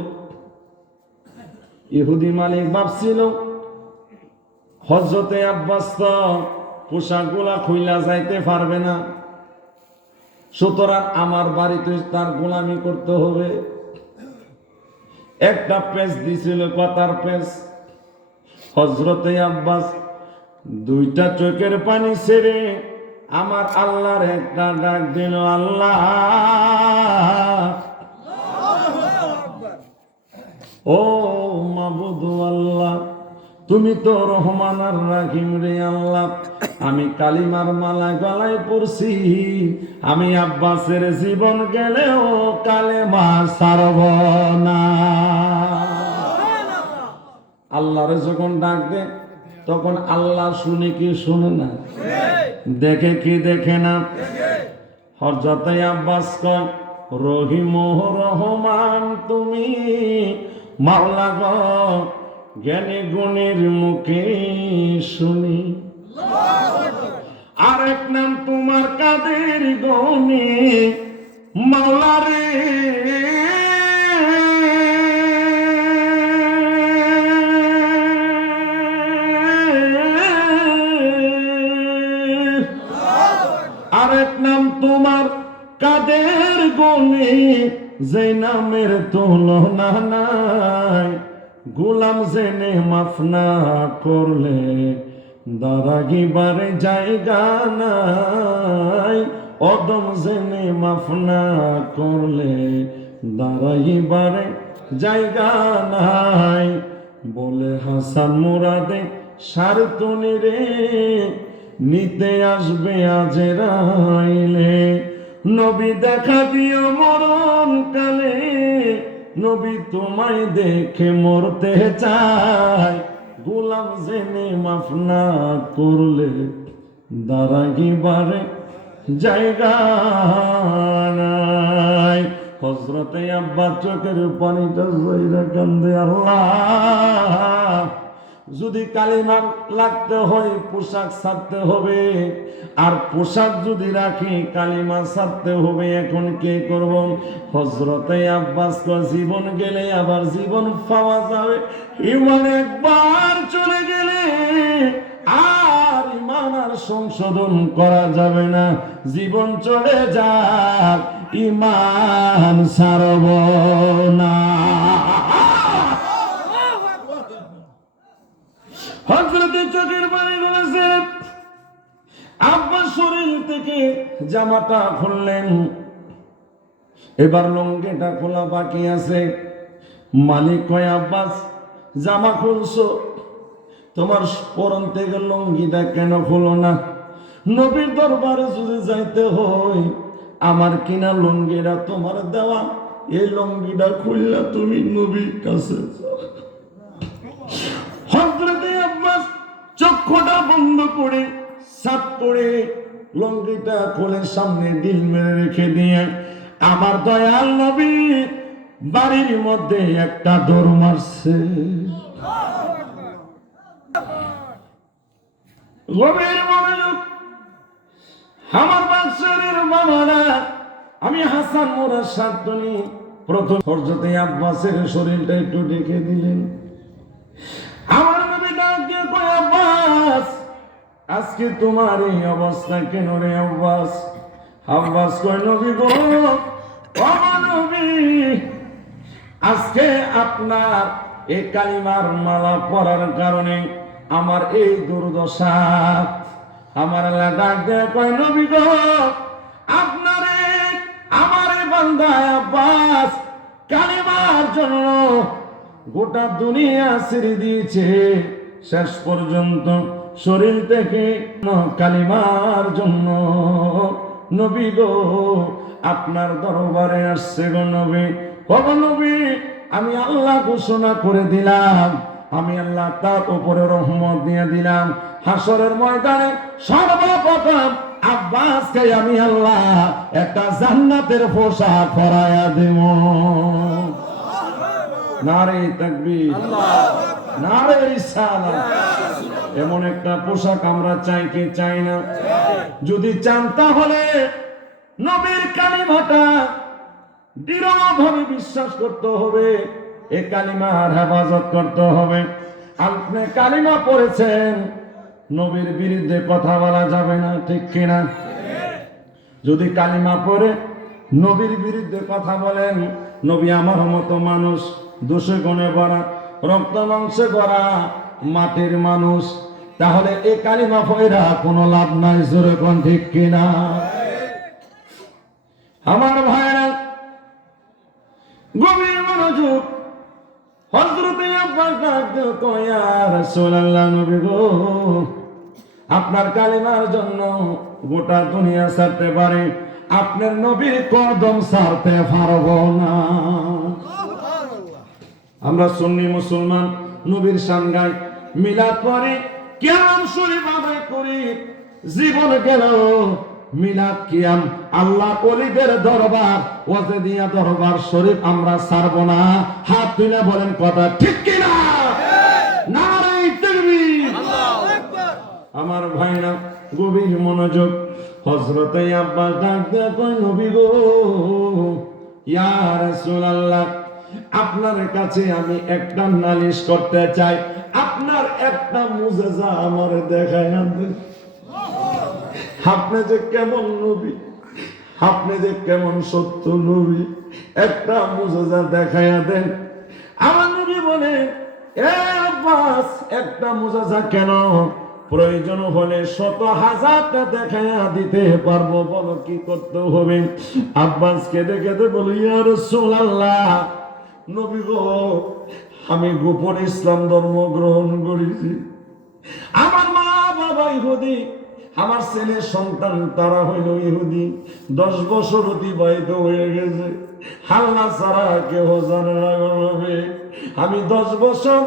ইহুদি মালিক ভাবছিল হযরতে আব্বাস তো পোশাকগুলা খুইলা যাইতে পারবে না, সুতরাং আমার বাড়িতে তার গোলামি করতে হবে। একটা পেজ দিছিল, কথার পেজ। হযরতে আব্বাস দুইটা চোখের পানি ছেড়ে আমার আল্লাহর একটা ডাক দিল, আল্লাহ ও মাবুদ আল্লাহ, তুমি তো রহমান আর রাহিম রে আল্লাহ। আমি কালিমার মালা গলায় পড়ছি, আমি আব্বাসের জীবন গেলেও কালেমা ছাড়ব না। আল্লাহরে যখন ডাক দে, তখন আল্লাহ শুনে কি শুনে না, দেখে কি দেখে না। হযরতে আব্বাস কয়, রহিম রহমান তুমি মাওলা গো, জ্ঞানী গুণীর মুখে শুনি। আরেক নাম তোমার কাদের গনি মাওলা রে। আরেক নাম তোমার কাদের গনি, যে নামের তুলনা নাই। গোলাম জেনে মাফ না করলে দারাগিবারে জায়গা নাই। অদম জেনে মাফ না করলে দারাগিবারে জায়গা নাই। বলে হাসান মুরাদে সারতনি রে, নিতে আসবে আজরাইলে। নবী দেখা দিও মরণ কালে, নবী তোমায় দেখে মরতে চায়। গোলাম জেনে মাফ না করলে দারাগিবারে জায়গা নাই। হযরতে আব্বাস চোখের পানিটা জয়রা কান্দে, আল্লাহ যদি কালিমা লাগতে হয় পোশাক ছাড়তে হবে, আর পোশাক যদি রাখি কালিমা ছাড়তে হবে, এখন কে করব? হযরতে আব্বাস কয়, জীবন গেলে আবার জীবন পাওয়া যাবে। ইমান একবার চলে গেলে আর ইমান আর সংশোধন করা যাবে না। জীবন চলে যাক, ইমান ছাড়ব না। হযরতে চোখের পানি গলেছে। আব্বাস শরীর থেকে জামাটা খুললেন, এবার লুঙ্গিটা খোলা বাকি আছে। মালিক কয়, আব্বাস জামা খুলছো, তোমার পরন থেকে লুঙ্গিটা কেন খুলো না? নবীর দরবারে যদি যাইতে হয়, আমার কিনা লুঙ্গিটা তোমার দেওয়া এই লঙ্গিটা খুললা তুমি নবীর কাছে যাও। হযরতে আব্বাস চক্ষুটা বন্ধ করে সাপ পড়ে লঙ্গিটা খুলে সামনে ডিল মেরে রেখে দিয়ে আমার দয়াল নবী বাড়ির মধ্যে একটা দৌড় মারছে। গভীর মনোযোগ আমার বাদশাহের মামারা, আমি হাসান মোরাদ সাতনি প্রথম হযরতে আব্বাসের শরীরটা একটু ঢেকে দিলেন। আমার নবী ডাক দিয়ে কয়, আব্বাস আজকে তোমার এই অবস্থা কেন রে আব্বাস? আব্বাস কয়, নবী গো, ও নবী, আজকে আপনার এই কালিমার মালা পরার কারণে আমার এই দুর্দশা। আমার আল্লাহ ডাক দিয়ে কয়, নবী গো, আপনারে আমার এই বান্দা আব্বাস কালিমার জন্য গোটা দুনিয়া ছেড়ে দিয়েছে, শেষ পর্যন্ত শরীর থেকে কালিমার জন্য নবী গো আপনার দরবারে আসছে গো নবী। ও নবী, আমি আল্লাহ ঘোষণা করে দিলাম, আমি আল্লাহ তার উপরে রহমত দিয়ে দিলাম, হাসরের ময়দানে সর্বপ্রথম আব্বাসকে আমি আল্লাহ একটা জান্নাতের পোশাক পরায়া দেব। নারে তাকবীর, নারে রিসালাত। এমন একটা পোশাক আমরা চাই কি চাই না? যদি চান তাহলে নবীর কালিমাটা দৃঢ়ভাবে বিশ্বাস করতে হবে, এই কালিমার হেফাজত করতে হবে। আপনি কালিমা পড়েছেন, নবীর বিরুদ্ধে কথা বলা যাবে না, ঠিক কিনা? যদি কালিমা পড়ে নবীর বিরুদ্ধে কথা বলেন, নবী আমার মতো মানুষ, দোষে গুণে ভরা, রক্ত মাংসে ভরা মাটির মানুষ, তাহলে এই কালিমা পড়া কোনো লাভ নাই, জোরে কোন ঠিক কিনা? আমার ভাইরা গভীর মনোযোগ, হযরতে আব্বাস ডাক দিয়ে কয়, ইয়া রাসূলুল্লাহ, নবী গো, আপনার কালিমার জন্য গোটা দুনিয়া ছাড়তে পারে, আপনার নবীর কদম ছাড়তে পারবো না। আমরা সুন্নি মুসলমান নবীর শান গাই, মিলাদ পড়ি, কিয়াম শরীফ আদায় করি, জীবন গেল মিলাদ কিয়াম আল্লাহ ওলিদের দরবার ওয়াজেদিয়া দরবার শরীফ আমরা ছাড়বো না। হাত তুলে বলেন কথা ঠিক কিনা? নারে তাকবীর, আল্লাহু আকবার। আমার ভাইরা গভীর মনোযোগ, হযরতে আব্বাস ডাক দিয়ে কয়, নবী গো, ইয়া রাসূলুল্লাহ, আপনার কাছে আমি একটা নালিশ করতে চাই, আপনার একটা মুজিজা আমার দেখায়া দেন। আপনি যে কেমন নবী, আপনি যে কেমন সত্য নবী, একটা মুজিজা দেখায়া দেন। আমার নবী বলে, এ আব্বাস, একটা মুজিজা কেন, প্রয়োজন হলে 100,000টা দেখায়া দিতে পারবো, বলো কি করতে হবে? আব্বাস কেঁদে কেঁদে বলে, ইয়া রাসূলুল্লাহ, নবী গো, আমি গোপন ইসলাম ধর্ম গ্রহণ করেছি, আমার মা বাবা ইহুদি, আমার ছেলে সন্তান তারা হইল ইহুদি, 10 বছর অতিবাহিত হয়ে গেছে, আল্লাহ ছাড়া কেউ জানে না হবে। আমি 10 বছর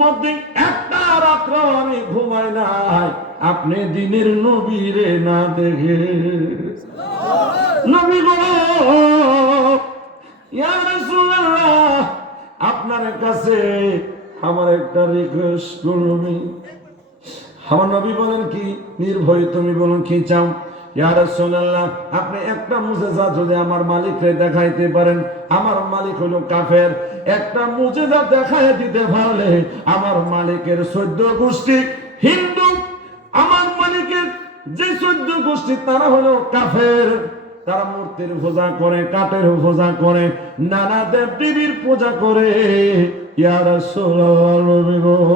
মধ্যে একটা রাত্র আমি ঘুমাই নাই, আপনি দিনের নবীরে না দেখে। নবী গো, ইয়া রাসূলুল্লাহ, আপনার কাছে আমার একটা রিকোয়েস্ট করবি। আমার নবী বলেন, কি? নির্ভয় তুমি বলুন কি চাও? ইয়া রাসূলুল্লাহ, আপনি একটা মুজিজা যদি আমার মালিককে দেখাইতে পারেন, আমার মালিক হলো কাফের, একটা মুজিজা দেখাই দিতে পারলে আমার মালিকের 14 গোষ্ঠী হিন্দু, আমার মালিকের যে 14 গোষ্ঠী তারা হলো কাফের, তারা মূর্তির পূজা করে, কাঠের পূজা করে, নানা দেব দেবীর পূজা করে। ইয়া রাসূলুল্লাহ,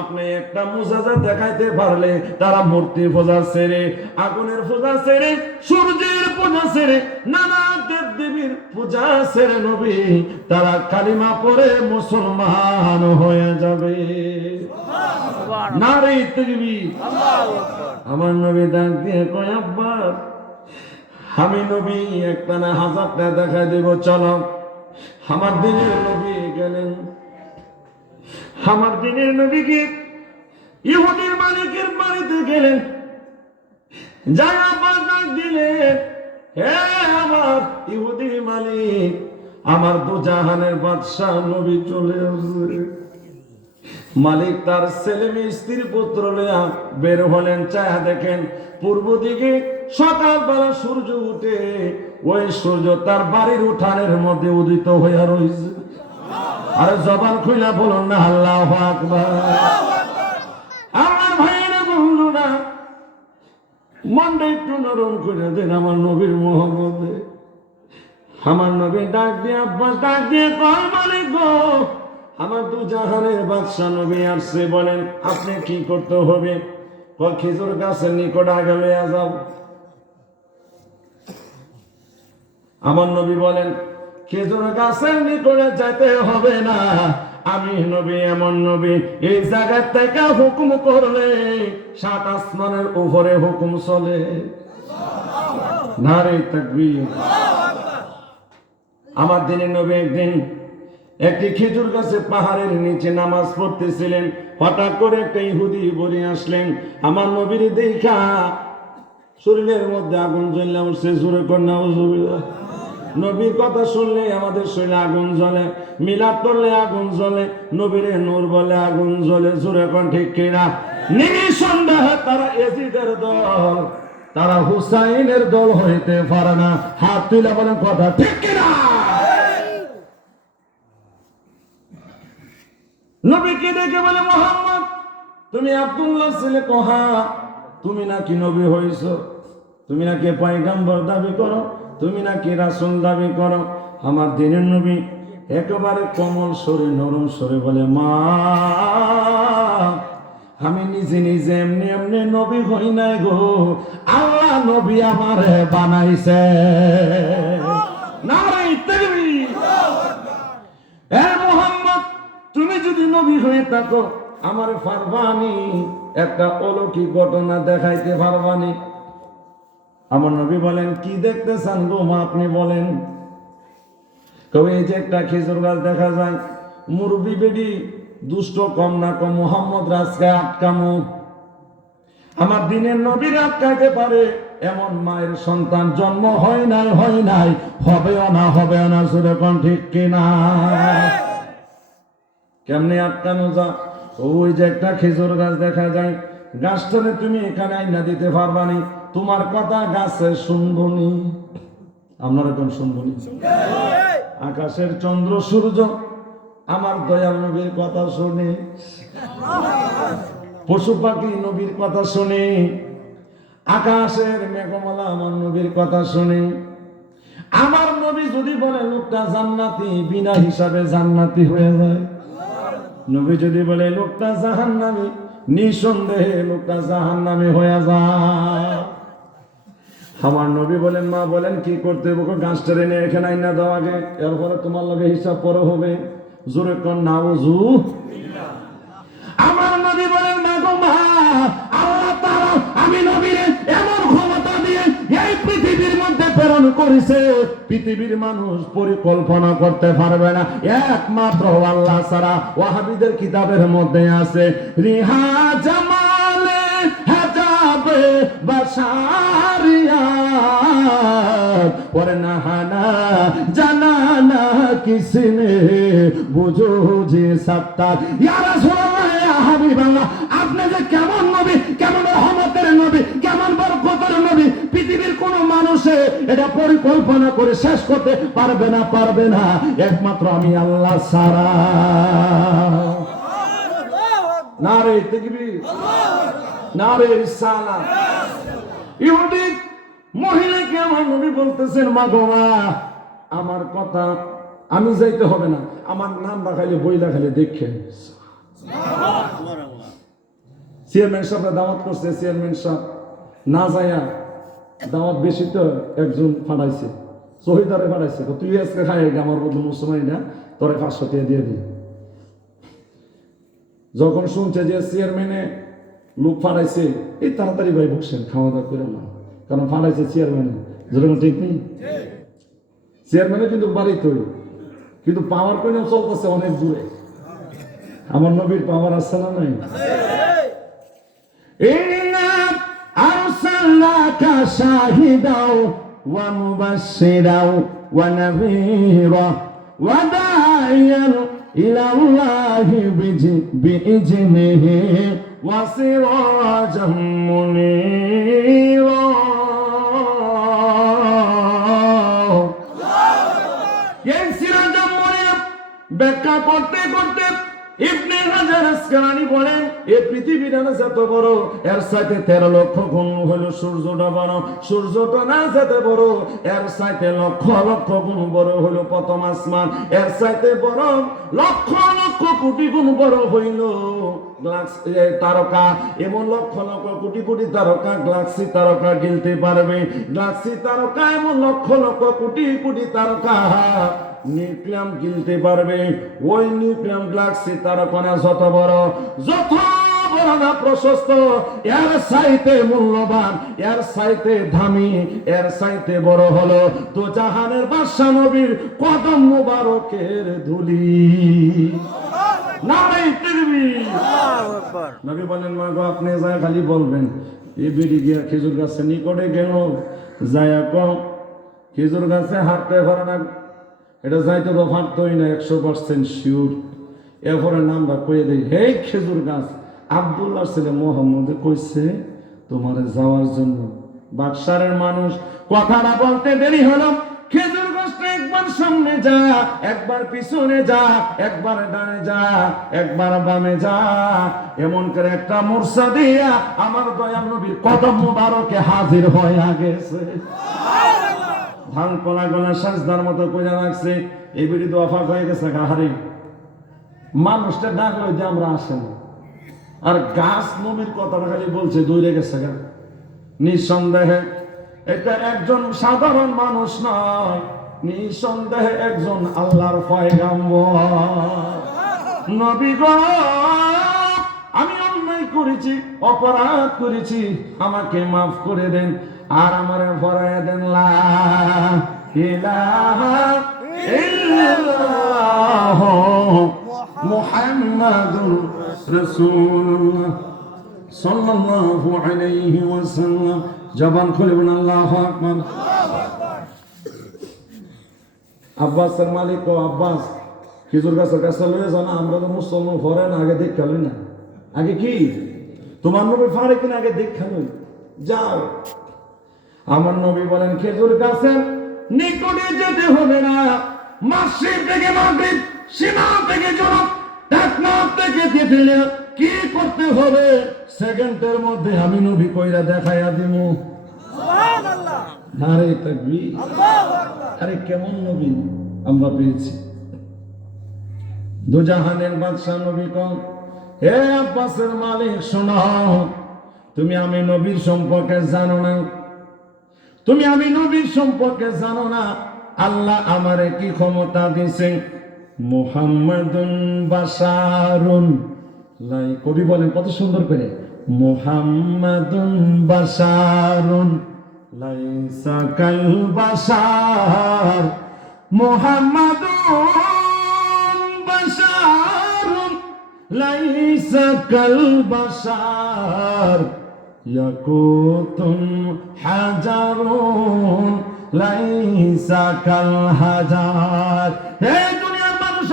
আপনি একটা মুজিজা দেখাইতে পারলে তারা মূর্তির পূজা ছেড়ে, আগুনের পূজা ছেড়ে, সূর্যের পূজা ছেড়ে, নানা দেব দেবীর পূজা ছেড়ে নবী তারা কালিমা পড়ে মুসলমান হয়ে যাবে। নারে তাকবীর, আল্লাহু আকবার। আমার নবী ডাক দিয়ে কয়, আব্বাস, আমি নবী একটা না 1000টা দেখাই দেব, চলো। আমার দিনের নবী গেলেন, আমার দিনের নবীকে ইহুদির মালিকের বাড়িতে গেলেন, যাই আবার ডাক দিলেন, হে আমার ইহুদি মালিক, আমার দু জাহানের বাদশাহ নবী চলে আসবে। মালিক তার ছেলে মেয়ে স্ত্রী পুত্র লইয়া বের হলেন। চায়া দেখেন পূর্ব দিকে সকালবেলা সূর্য উঠে, ওই সূর্য তার বাড়ির উঠানের মধ্যে উদিত হইয়া রয়েছে। আরে জবান খুইলা বলুন না আল্লাহু আকবার। আমার ভাইয়েরা বন্ধুরা, মনটা একটু নরম করে দেন আমার নবীর মহব্বতে। আমার নবী ডাক দিয়ে আব্বাস ডাক দিয়ে কয়, মালিক গো, আমার দু জাহানের বাদশা নবী আসছে, বলেন আপনি কি করতে হবে? খেজুর গাছের নিকট আগে লইয়া যাও। আমার নবী বলেন, খেজুর গাছের নিকটে যাইতে হবে না, আমি নবী এমন নবী, এই জায়গা থেকে হুকুম করলে 7 আসমানের উপরে হুকুম চলে। নারে তাকবীর। আমার দিনের নবী একদিন একটি খেজুর গাছে পাহাড়ের নিচে নামাজ পড়তেছিলেন। হঠাৎ করে একটা ইহুদি বলে আসলেন। আমার নবীর দেখা শরীরের মধ্যে আগুন জ্বলে উঠছে। জোরে কর নাউজুবিল্লাহ। নবীর কথা শুনলে আমাদের শরীরে আগুন জ্বলে, মিলাদ করলে আগুন জ্বলে, নবীরে নূর বলে আগুন জ্বলে। জোরে কর ঠিক কিনা? নিঃসন্দেহে তারা এজিদের দল, তারা হুসাইনের দল হইতে পারে না। হাত তুলে বলেন কথা ঠিক কিনা? নবীকে দেখে বলে, মুহাম্মদ তুমি আব্দুল্লাহ ছেলে কহা, তুমি নাকি নবী হইছ, তুমি নাকি পয়গম্বর দাবি করো, তুমি নাকি রাসূল দাবি করো। আমার দিনের নবী একেবারে কোমল স্বরে নরম স্বরে বলে, মা আমি নিজে নিজে এমনি এমনি নবী হই নাই গো, আল্লাহ নবী আমারে বানাইছে। নারে তাকবীর। হে মুহাম্মদ, তুমি যদি নবী হয়ে থাকো আমার পারবানি একটা অলৌকিক ঘটনা দেখাইতে পারবানি? আমার নবী বলেন, কি দেখতে চান গো মা, আপনি বলেন। কবে এই যে একটা খেজুর গাছ দেখা যায়, মুরব্বী বেডি দুষ্ট কম না কম, মোহাম্মদ রাজকে আটকামো। আমার দিনের নবীর আটকাইতে পারে এমন মায়ের সন্তান জন্ম হয় নাই, হয় নাই, হবেও না, হবেও না। সুরে কোন ঠিক কিনা? কেমনে আটকানো যা? ওই যে একটা খেজুর গাছ দেখা যায়, গাছটারে তুমি এখানে আইনা দিতে পারবানি, তোমার কথা গাছে শুনবনি। আপনারা কোন শুনবনি? আকাশের চন্দ্র সূর্য আমার দয়াল নবীর কথা শুনে, পশু পাখি নবীর কথা শুনে, আকাশের মেঘমালা আমার নবীর কথা শুনে। আমার নবী যদি বলে লোকটা জান্নাতি, বিনা হিসাবে জান্নাতি হয়ে যায়। নবী যদি বলে লোকটা জাহান্নামী, নিঃসন্দেহে লোকটা জাহান্নামী হয়ে যায়। আমার নবী বলেন, মা বলেন কি করতে হবে? গাছটা এনে এখানে আইনা দাও আগে, এরপরে তোমার লগে হিসাব পরে হবে। জোরে কোন নাউজু। আমার নবী বলেন, মা গো মা, আল্লাহ তাআলা আমি নবীরে এমন ক্ষমতা দিয়ে এই পৃথিবীর মধ্যে প্রেরণ করেছে, পৃথিবীর মানুষ পরিকল্পনা করতে পারবে না, একমাত্র আল্লাহ ছাড়া। ওয়াহাবীদের কিতাবের মধ্যে আছে, রিহা জামালে হাজাবে বাশারিয়াত ওরে নাহানা জানানা কিসনে বুঝো যে সত্তার। ইয়া রাসূলুল্লাহ, ইয়া হাবিবাল্লাহ, আপনি যে কেমন নবী, কেমন রহমতের নবী, কেমন বরকতের নবী, পৃথিবীর কোন মানুষে এটা পরিকল্পনা করে শেষ করতে পারবে না, পারবে না, একমাত্র আমি আল্লাহ ছাড়া। নারে তাকবীর, নারে রিসালাত। ইহুদি মহিলাকে আমার নবী বলতেছেন, মা গো মা, আমার কথা আমি যাইতে হবে না, আমার নাম রাখাইলে বই রাখাইলে দেখেন। চেয়ারম্যান সাহেব দাওয়াত করছে, চেয়ারম্যান সাহেব না যায়া, দাওয়াত বেশি তো একজন ফাটাইছে, শহীদারে ফাটাইছে, তুই আজকে খাই আমার বন্ধু মুসলমান না, তোরে 500 টাকা দিয়ে দিই। যখন শুনছে যে চেয়ারম্যানে লোক ফাটাইছে, এই তাড়াতাড়ি ভাই বসছেন, খাওয়া দাওয়া করে না, কারণ ফাটাইছে চেয়ারম্যানে। যেরকম ঠিক নেই, চেয়ারম্যানে কিন্তু বাড়িতে কিন্তু পাওয়ার কোন চলতেছে অনেক দূরে। আমার নবীর পাওয়ার আছে না নাই? ইন্না আরসালনাকা শাহিদাও ওয়া মুবাশশিরাও ওয়া নাযীরা ওয়া দা'iyan ইলা আল্লাহি বিইজনিহি ওয়া সিরাজাম মুনীরা। এই সিরাজাম মুনীরা ব্যাখ্যা করতে করতে ইবনে হাজার আসকালানি বলেন, এই পৃথিবীটা না যত বড়, এর সাথে 13 লক্ষ গুণ হলো সূর্যটা বড়। সূর্যটা না যত বড়, এর সাথে লক্ষ লক্ষ গুণ বড় হলো প্রথম আসমান। এর সাথে বড় লক্ষ লক্ষ কোটি গুণ বড় হইল তারকা। এমন লক্ষ লক্ষ কোটি কোটি তারকা গ্যালাক্সি তারকা গিলতে পারবে। গ্যালাক্সি তারকা এমন লক্ষ লক্ষ কোটি কোটি তারকা নিউক্লিয়াম গিলতে পারবে। ওই নিউক্লিয়াম গ্যালাক্সি তারকা যত বড়, যত বড় না প্রশস্ত, এর চাইতে মূল্যবান, এর চাইতে দামি, এর চাইতে বড় হলো তো জাহানের বাদশা নবীর কদম মুবারকের ধুলি। নারে তাকবীর। নবী বলেন, মা গো আপনি যা খালি বলবেন। এই বেরি গিয়া খেজুর গাছের নিকটে গেল, যাইয়া কম খেজুর গাছে হাঁটতে পারে না, এটা যাইতে তো পারতই না 100% শিওর। এরপরে নামটা কয়ে দেয়, হে খেজুর গাছ, আব্দুল্লাহ ছেলে মোহাম্মদে কইছে তোমার যাওয়ার জন্য। বাদশাহের মানুষ কথাটা বলতে দেরি হলো। খেজুর গাছটা একবার সামনে যা, একবার পিছনে যা, একবার ডানে যা, একবার বামে যা, এমন করে একটা মূর্ছা দিয়া আমার দয়াল নবীর কদম মুবারকে হাজির হয়ে গেছে। ধান কলা গলা সাজদার মতো কইরা রাখছে। এই বিড়ি তো অফার হয়ে গেছে গাহারি। মানুষটা ডাক লইতে আমরা আসে না, আর গাছ নবীর কথাটা খালি বলছে দৌড়ে গেছে গা। নিঃসন্দেহে এটা একজন সাধারণ মানুষ নয়, নিঃসন্দেহে একজন আল্লাহর পয়গাম্বর। নবী গো আমি অন্যায় করেছি, অপরাধ করেছি, আমাকে মাফ করে দেন আর আমারে ফরায় দেন। লা ইলাহা ইল্লাল্লাহ মুহাম্মাদুর রাসূলুল্লাহ সাল্লাল্লাহু আলাইহি ওয়াসাল্লাম। জবান খুলে বলেন আল্লাহু আকবার। আব্বাসের মালিক ও আব্বাস খেজুর গাছের কাছে লয়ে যান। আমরা তো মুসলমান ফরে না, আগে দেখা লই না। আগে কি তোমার নবী ফারে কিনা আগে দেখা লই যাও। আমার নবী বলেন খেজুর গাছের নিকটে যেতে হবে না। মাসরিক থেকে মাগরিব, শিমাল থেকে জনক, টেকনাফ থেকে তিতুলিয়া কি করতে হবে সেকেন্ডের মধ্যে আমি নবী কইরা দেখাইয়া দিমু। সুবহানাল্লাহ। নারে তাকবীর। আল্লাহু আকবার। আরে কেমন নবী আমরা পেয়েছি। দুজাহানের বাদশা নবী কোন, হে আব্বাসের মালিক শোনো, তুমি আমি নবীর সম্পর্কে জানো না, তুমি আমি নবীর সম্পর্কে জানো না। আল্লাহ আমারে কি ক্ষমতা দিয়েছে। মুহাম্মাদুন বাশারুন, কবি বলেন কত সুন্দর করে, মুহাম্মাদুন বাশারুন লাইসা কাল বাশার, মুহাম্মাদুন বাশারুন লাইসা কাল বাশার, ইয়াকুতুন হাজারুন লাইসা কাল হাজার। হে দুনিয়ার মানুষ,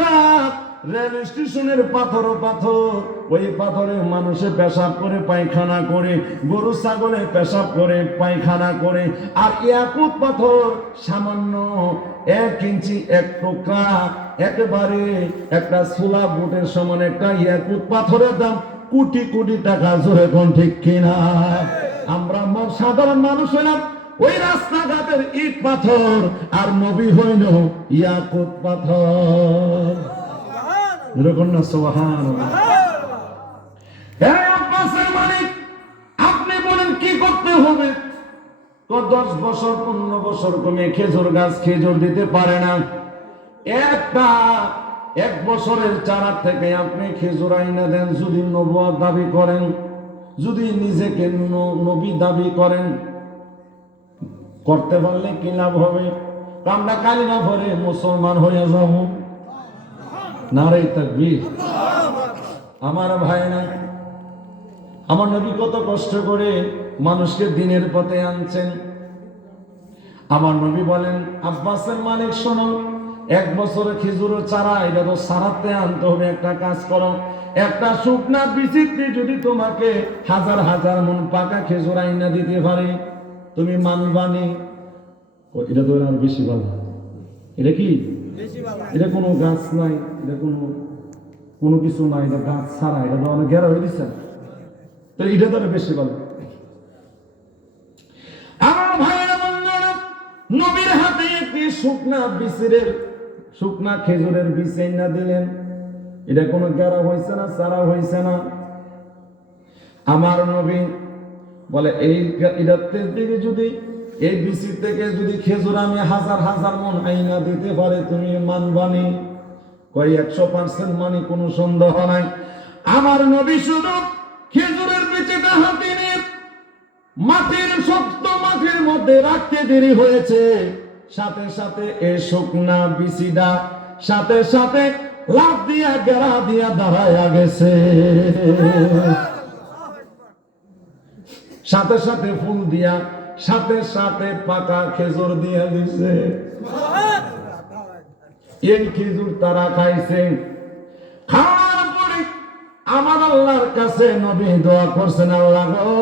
রেল স্টেশনের পাথর পাথর, ওই পাথরে মানুষে পেশাব করে পায়খানা করে, গরু ছাগলে পেশাব করে পায়খানা করে। আর ইয়াকুত পাথর সামান্য 1 ইঞ্চি 1 টুকরা, একেবারে একটা সোলা বুটের সমান একটা ইয়াকুত পাথরের দাম কোটি কোটি টাকা। জোরে কোন ঠিক কিনা? আমরা সাধারণ মানুষ হইলাম ওই রাস্তাঘাটের ইট পাথর, আর নবী হইল ইয়াকুত পাথর। এরকম না? সুবহানাল্লাহ। হে আব্বাসের মালিক, আপনি বলেন কি করতে হবে? 10 বছর 15 বছর কমে খেজুর গাছ খেজুর দিতে পারে না। 1 বছরের চারা থেকে আপনি খেজুর আইনা দেন, যদি নবুয়ত দাবি করেন, যদি নিজেকে নবী দাবি করেন, করতে পারলে কি লাভ হবে? আমরা কালিমা পড়ে মুসলমান হয়ে যাব। নারে তাকবীর। আমার ভাই না, আমার নবী কত কষ্ট করে মানুষকে দিনের পথে আনছেন। আমার নবী বলেন, আব্বাসের মালিক শোনো, 1 বছর খেজুর চারা এটা তো সারাতে আনতে হবে। একটা কাজ করো, একটা শুকনা বিচিতে যদি তোমাকে 1000 মন পাকা খেজুর আইনা দিতে পারে, তুমি মানবানি? এটা তো আর বেশি ভালো। এটা কি? এটা কোনো গাছ নাই, এটা কোনো কিছু নাই, এটা গাছ ছাড়া, এটা তো অনেক গেরা হয়ে দিচ্ছে। তো এটা তো বেশি ভালো। আমার ভাইরা বন্ধুরা, নবীর হাতে একটি শুকনা খেজুরের বীজ না দিলেন, এটা কোনো গেরা হয়েছে না, চারা হয়েছে না। আমার নবী বলে, এটাতে থেকে যদি এই বীজ থেকে যদি খেজুর আমি 1000 মন আইনা দিতে পারে, তুমি মানবানি? কই 100% মানি, কোনো সন্দেহ নাই। আমার নবী শুধু খেজুরের বীজটা হাতে নিয়ে মাটির শক্ত মাটির মধ্যে রাখতে দেরি হয়েছে, সাথে সাথে এই শুকনা বিচিটা সাথে সাথে লাফ দিয়া গেরা দিয়া দাঁড়ায়া গেছে, সাথে সাথে ফুল দিয়া, সাথে সাথে পাকা খেজুর দিয়া দিছে। এই খেজুর তারা খাইছে। খাওয়ার পরে আমার আল্লাহর কাছে নবী দোয়া করছেন, আল্লাহ গো,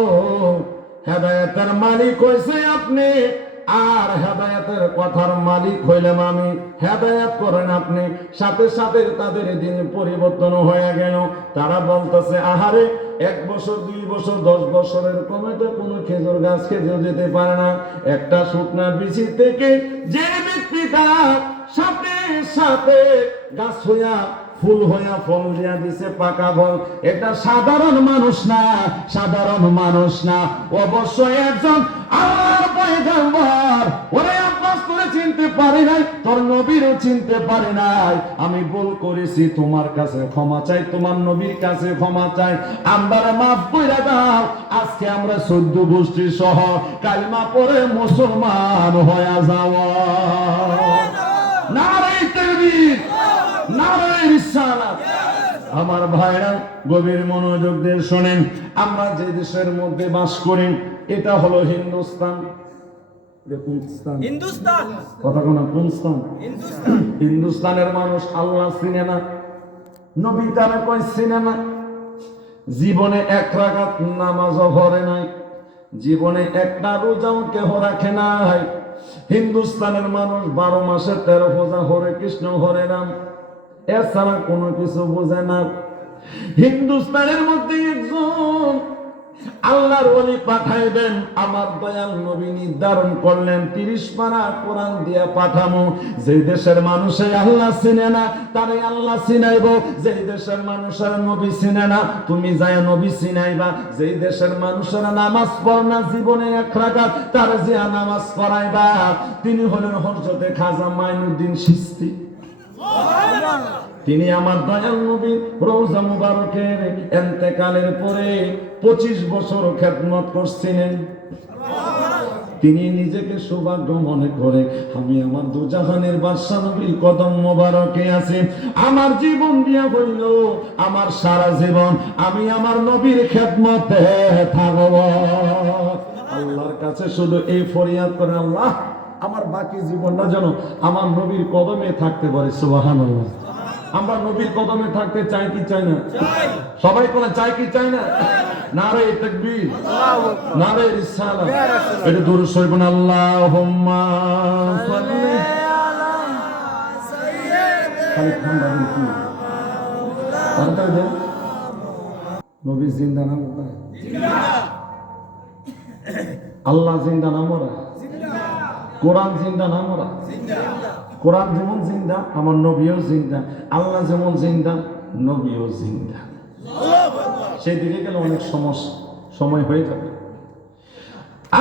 হেদায়েতের মালিক হইছে আপনি, আর হেদায়েতের কথার মালিক হইলাম আমি, হেদায়েত করেন আপনি। সাথে সাথে তাদের দিন পরিবর্তন হয়ে গেল। তারা বলতেছে, আহারে 1 বছর 2 বছর 10 বছরের কমে তো কোনো খেজুর গাছ খেজুর যেতে পারে না। একটা শুকনা বিচি থেকে যে ব্যক্তিটা সাথে সাথে গাছ হইয়া ফুল হইয়া ফল দিয়া দিছে পাকা ফল, এটা সাধারণ মানুষ না, সাধারণ মানুষ না, অবশ্যই একজন আল্লাহর পয়গম্বর। ওরে আব্বাস, করে চিনতে পারি নাই, তোর নবীরও চিনতে পারি নাই, আমি ভুল করেছি, তোমার কাছে ক্ষমা চাই, তোমার নবীর কাছে ক্ষমা চাই, আমরা মাফ কইরা দাও। আজকে আমরা 14 গোষ্ঠী সহ কালিমা পড়ে মুসলমান হয়ে যাওয়া। নারে তাকবীর, নারে রিসালাত। আমার ভাইরা গভীর মনোযোগ দিয়ে শোনেন, আমরা যে দেশের মধ্যে বাস করি এটা হলো হিন্দুস্তান। হিন্দুস্তান কথা কোন কোন স্থান? হিন্দুস্তান। হিন্দুস্তানের মানুষ আল্লাহ চিনে না, নবী তারা কই চিনে না, জীবনে 1 রাকাত নামাজও পড়ে নাই, জীবনে একটা রোজাও কেহ রাখে নাই। হিন্দুস্তানের মানুষ 12 মাসে 13 পূজা, হরে কৃষ্ণ হরে রাম, এছাড়া কোনো কিছু বোঝে না। হিন্দুস্তানের মধ্যে একজন আল্লাহর ওলি পাঠাইবেন, আমার দয়াল নবী নির্ধারণ করলেন 30 পারা কোরআন দিয়া পাঠামো। যে দেশের মানুষে আল্লাহ চিনে না তারে আল্লাহ চিনাইব, যে দেশের মানুষের নবী চিনে না তুমি যায় নবী চিনাইবা, যে দেশের মানুষেরা নামাজ পড়ে না জীবনে 1 রাকাত তার জিয়া নামাজ পড়াইবা। তিনি হলেন হযরতে খাজা মাইনুদ্দিন চিশতি। তিনি আমার দয়াল নবী রওজা মুবারকের ইন্তেকালের পরে 25 বছর খেদমত করছিলেন। তিনি নিজেকে সৌভাগ্য মনে করে, আমি আমার দুজাহানের বাদশা নবীর কদম মোবারকে আছি, আমার জীবন দিয়া হইল আমার সারা জীবন আমি আমার নবীর খেদমতে থাকব। আল্লাহর কাছে শুধু এই ফরিয়াদ করে, আল্লাহ আমার বাকি জীবনটা যেন আমার নবীর কদমে থাকতে পারে। সুবহানাল্লাহ। আমরা নবীর কদমে থাকতে চাই কি চাই না? সবাই কোন চাই কি চাই না? নারে তাকবীর, নারে রিসালাত। এটা দরুদ শরীফ পড়ুন, আল্লাহুম্মা সাল্লি আলা সাইয়্যিদিনা মুহাম্মদ। নবী জিন্দা না মরা? আল্লাহ জিন্দা না মরা? কোরআন জিন্দা না মরা? কোরআন যেমন জিন্দা আমার নবীও জিন্দা, আল্লাহ যেমন জিন্দা নবীও জিন্দা। সেই দিকে গেলে অনেক সময় হয়ে যাবে।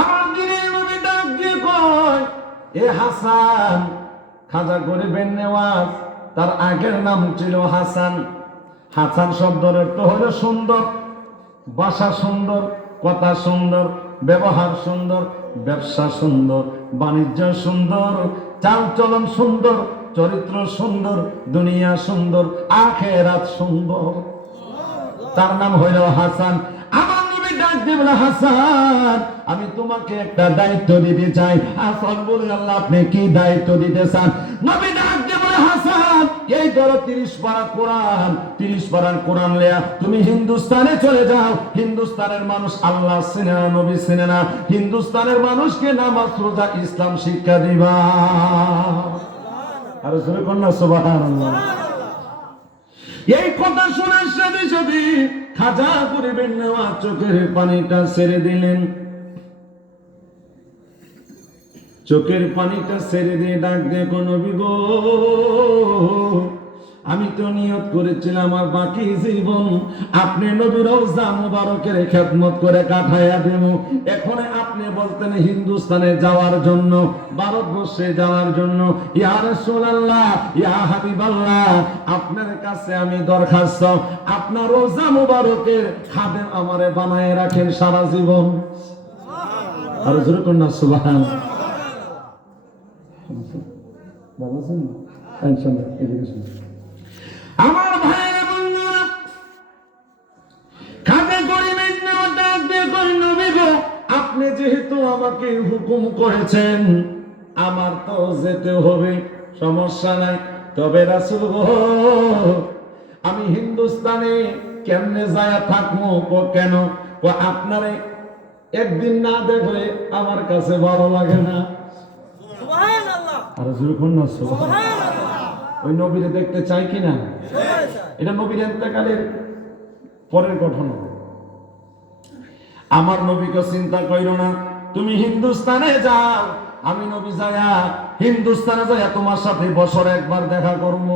আমার দিনের নবী ডাক দিয়ে কয়, এ হাসান। খাজা গরিবের নেওয়াজ, তার আগের নাম ছিল হাসান। হাসান শব্দের অর্থ হলো সুন্দর, ভাষা সুন্দর, কথা সুন্দর, ব্যবহার সুন্দর, ব্যবসা সুন্দর, বাণিজ্য সুন্দর, চালচলন সুন্দর, চরিত্র সুন্দর, দুনিয়া সুন্দর, আখেরাত সুন্দর। তার নাম হইল হাসান। আমার নবী ডাক দিয়ে বলে, হাসান আমি তোমাকে একটা দায়িত্ব দিতে চাই। হাসান বলে, আল্লাহ আপনি কি দায়িত্ব দিতে চান? নবী ডাক দিয়ে বলে, হাসান এই ধরো 30 পারা কোরআন, 30 পারার কোরআন লিয়া তুমি হিন্দুস্তানে চলে যাও। হিন্দুস্তানের মানুষ আল্লাহ চিনে না, নবী চিনে না, হিন্দুস্তানের মানুষকে নামাজ রোজা ইসলাম শিক্ষা দিবা। আর জোরে কন্যা সুবহানাল্লাহ। এই কথা শোনার সাথে সাথে খাজা করিবেন নেওয়া চোখের পানিটা ছেড়ে দিলেন। চোখের পানিটা ছেড়ে দিয়ে ডাক দিয়ে, নবী গো আমি তো নিয়ত করেছিলাম আমার বাকি জীবন আপনি নবীর রওজা মুবারকের খেদমত করে কাটাইয়া দেব। এখন আপনি বলতেন হিন্দুস্তানে যাওয়ার জন্য, ভারতবর্ষে যাওয়ার জন্য। ইয়া রাসূলুল্লাহ, ইয়া হাবিবাল্লাহ, আপনার কাছে আমি দরখাস্ত, আপনার রওজা মুবারকের খাদেম আমারে বানায় রাখেন সারা জীবন। আর জোরে কন্যা সুবহানাল্লাহ। আমার ভাইয়ের বন্ধুরা, খাজা গরিবের নেওয়া ডাক দিয়ে কই, নবী গো আপনি যেহেতু আমাকে হুকুম করেছেন আমার তো যেতে হবে, সমস্যা নাই। তবে রাসূল গো আমি হিন্দুস্তানে কেমনে যায়া থাকবো? কেন? আপনারে একদিন না দেখলে আমার কাছে ভালো লাগে না। সুবহানাল্লাহ। আর যখন না সুবহানাল্লাহ, ওই নবীরে দেখতে চাই কিনা? এটা নবীর ইন্তেকালের পরের ঘটনা। আমার নবীকে চিন্তা কইরো না, তুমি হিন্দুস্তানে যাও, আমি নবী যায়া হিন্দুস্তানে যায়া তোমার সাথে বছরে একবার দেখা করব।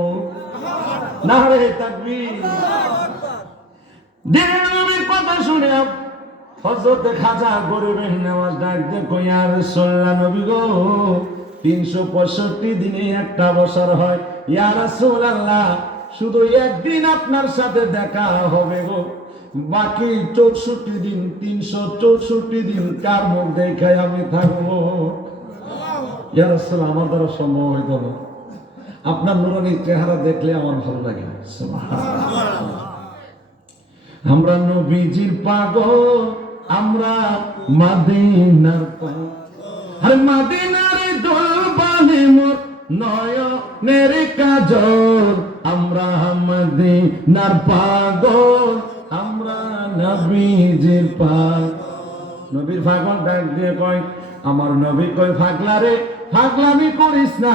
নারে তাকবীর। দিনের নবীর কথা শুনে হযরত খাজা গরিবের নেওয়াজ ডাক দিয়ে কই, ইয়া রাসূলুল্লাহ নবী গো 365 দিনে একটা বছর হয়। ইয়া রাসূলুল্লাহ শুধু একদিন আপনার সাথে দেখা হবে গো, বাকি 64 দিন 364 দিন কার মুখ দেখায় আমি থাকবো? ইয়া রাসূল আমার দ্বারা সম্ভব হইতো না, আপনার নূরানী চেহারা দেখলে আমার ভালো লাগে। সুবহানাল্লাহ। আমরা নবীজির পাগল, আমরা মদিনার পাগল। আর মদিনার দরবারে মোর নয়নের কাজল, আমরা মদিনার পাগল, আমরা নবীজির পাগল। নবীর পাগল ডাক দিয়ে কয়, আমার নবী কয়, পাগলা রে পাগলামি করিস না,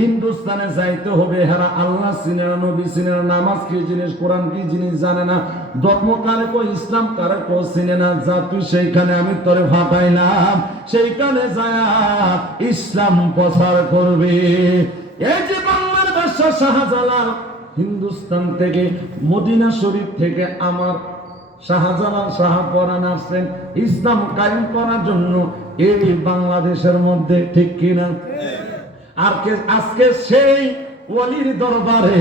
হিন্দুস্তানে যাইতে হবে। হারা আল্লাহ চিনে না, নবী চিনে না, নামাজ কি জিনিস, কোরআন কি জিনিস জানে না, ধর্ম কারে কো, ইসলাম কারে কো চিনে না। যা তুই সেইখানে আমি তোরে ফাটাইলাম, সেইখানে যায় ইসলাম প্রচার করবে। এই যে বাংলার বাদশা শাহজালাল হিন্দুস্তান থেকে, মদিনা শরীফ থেকে আমার শাহজালাল শাহপরান আসছেন ইসলাম কায়েম করার জন্য এই বাংলাদেশের মধ্যে, ঠিক কিনা? আর আজকে সেই ওয়ালির দরবারে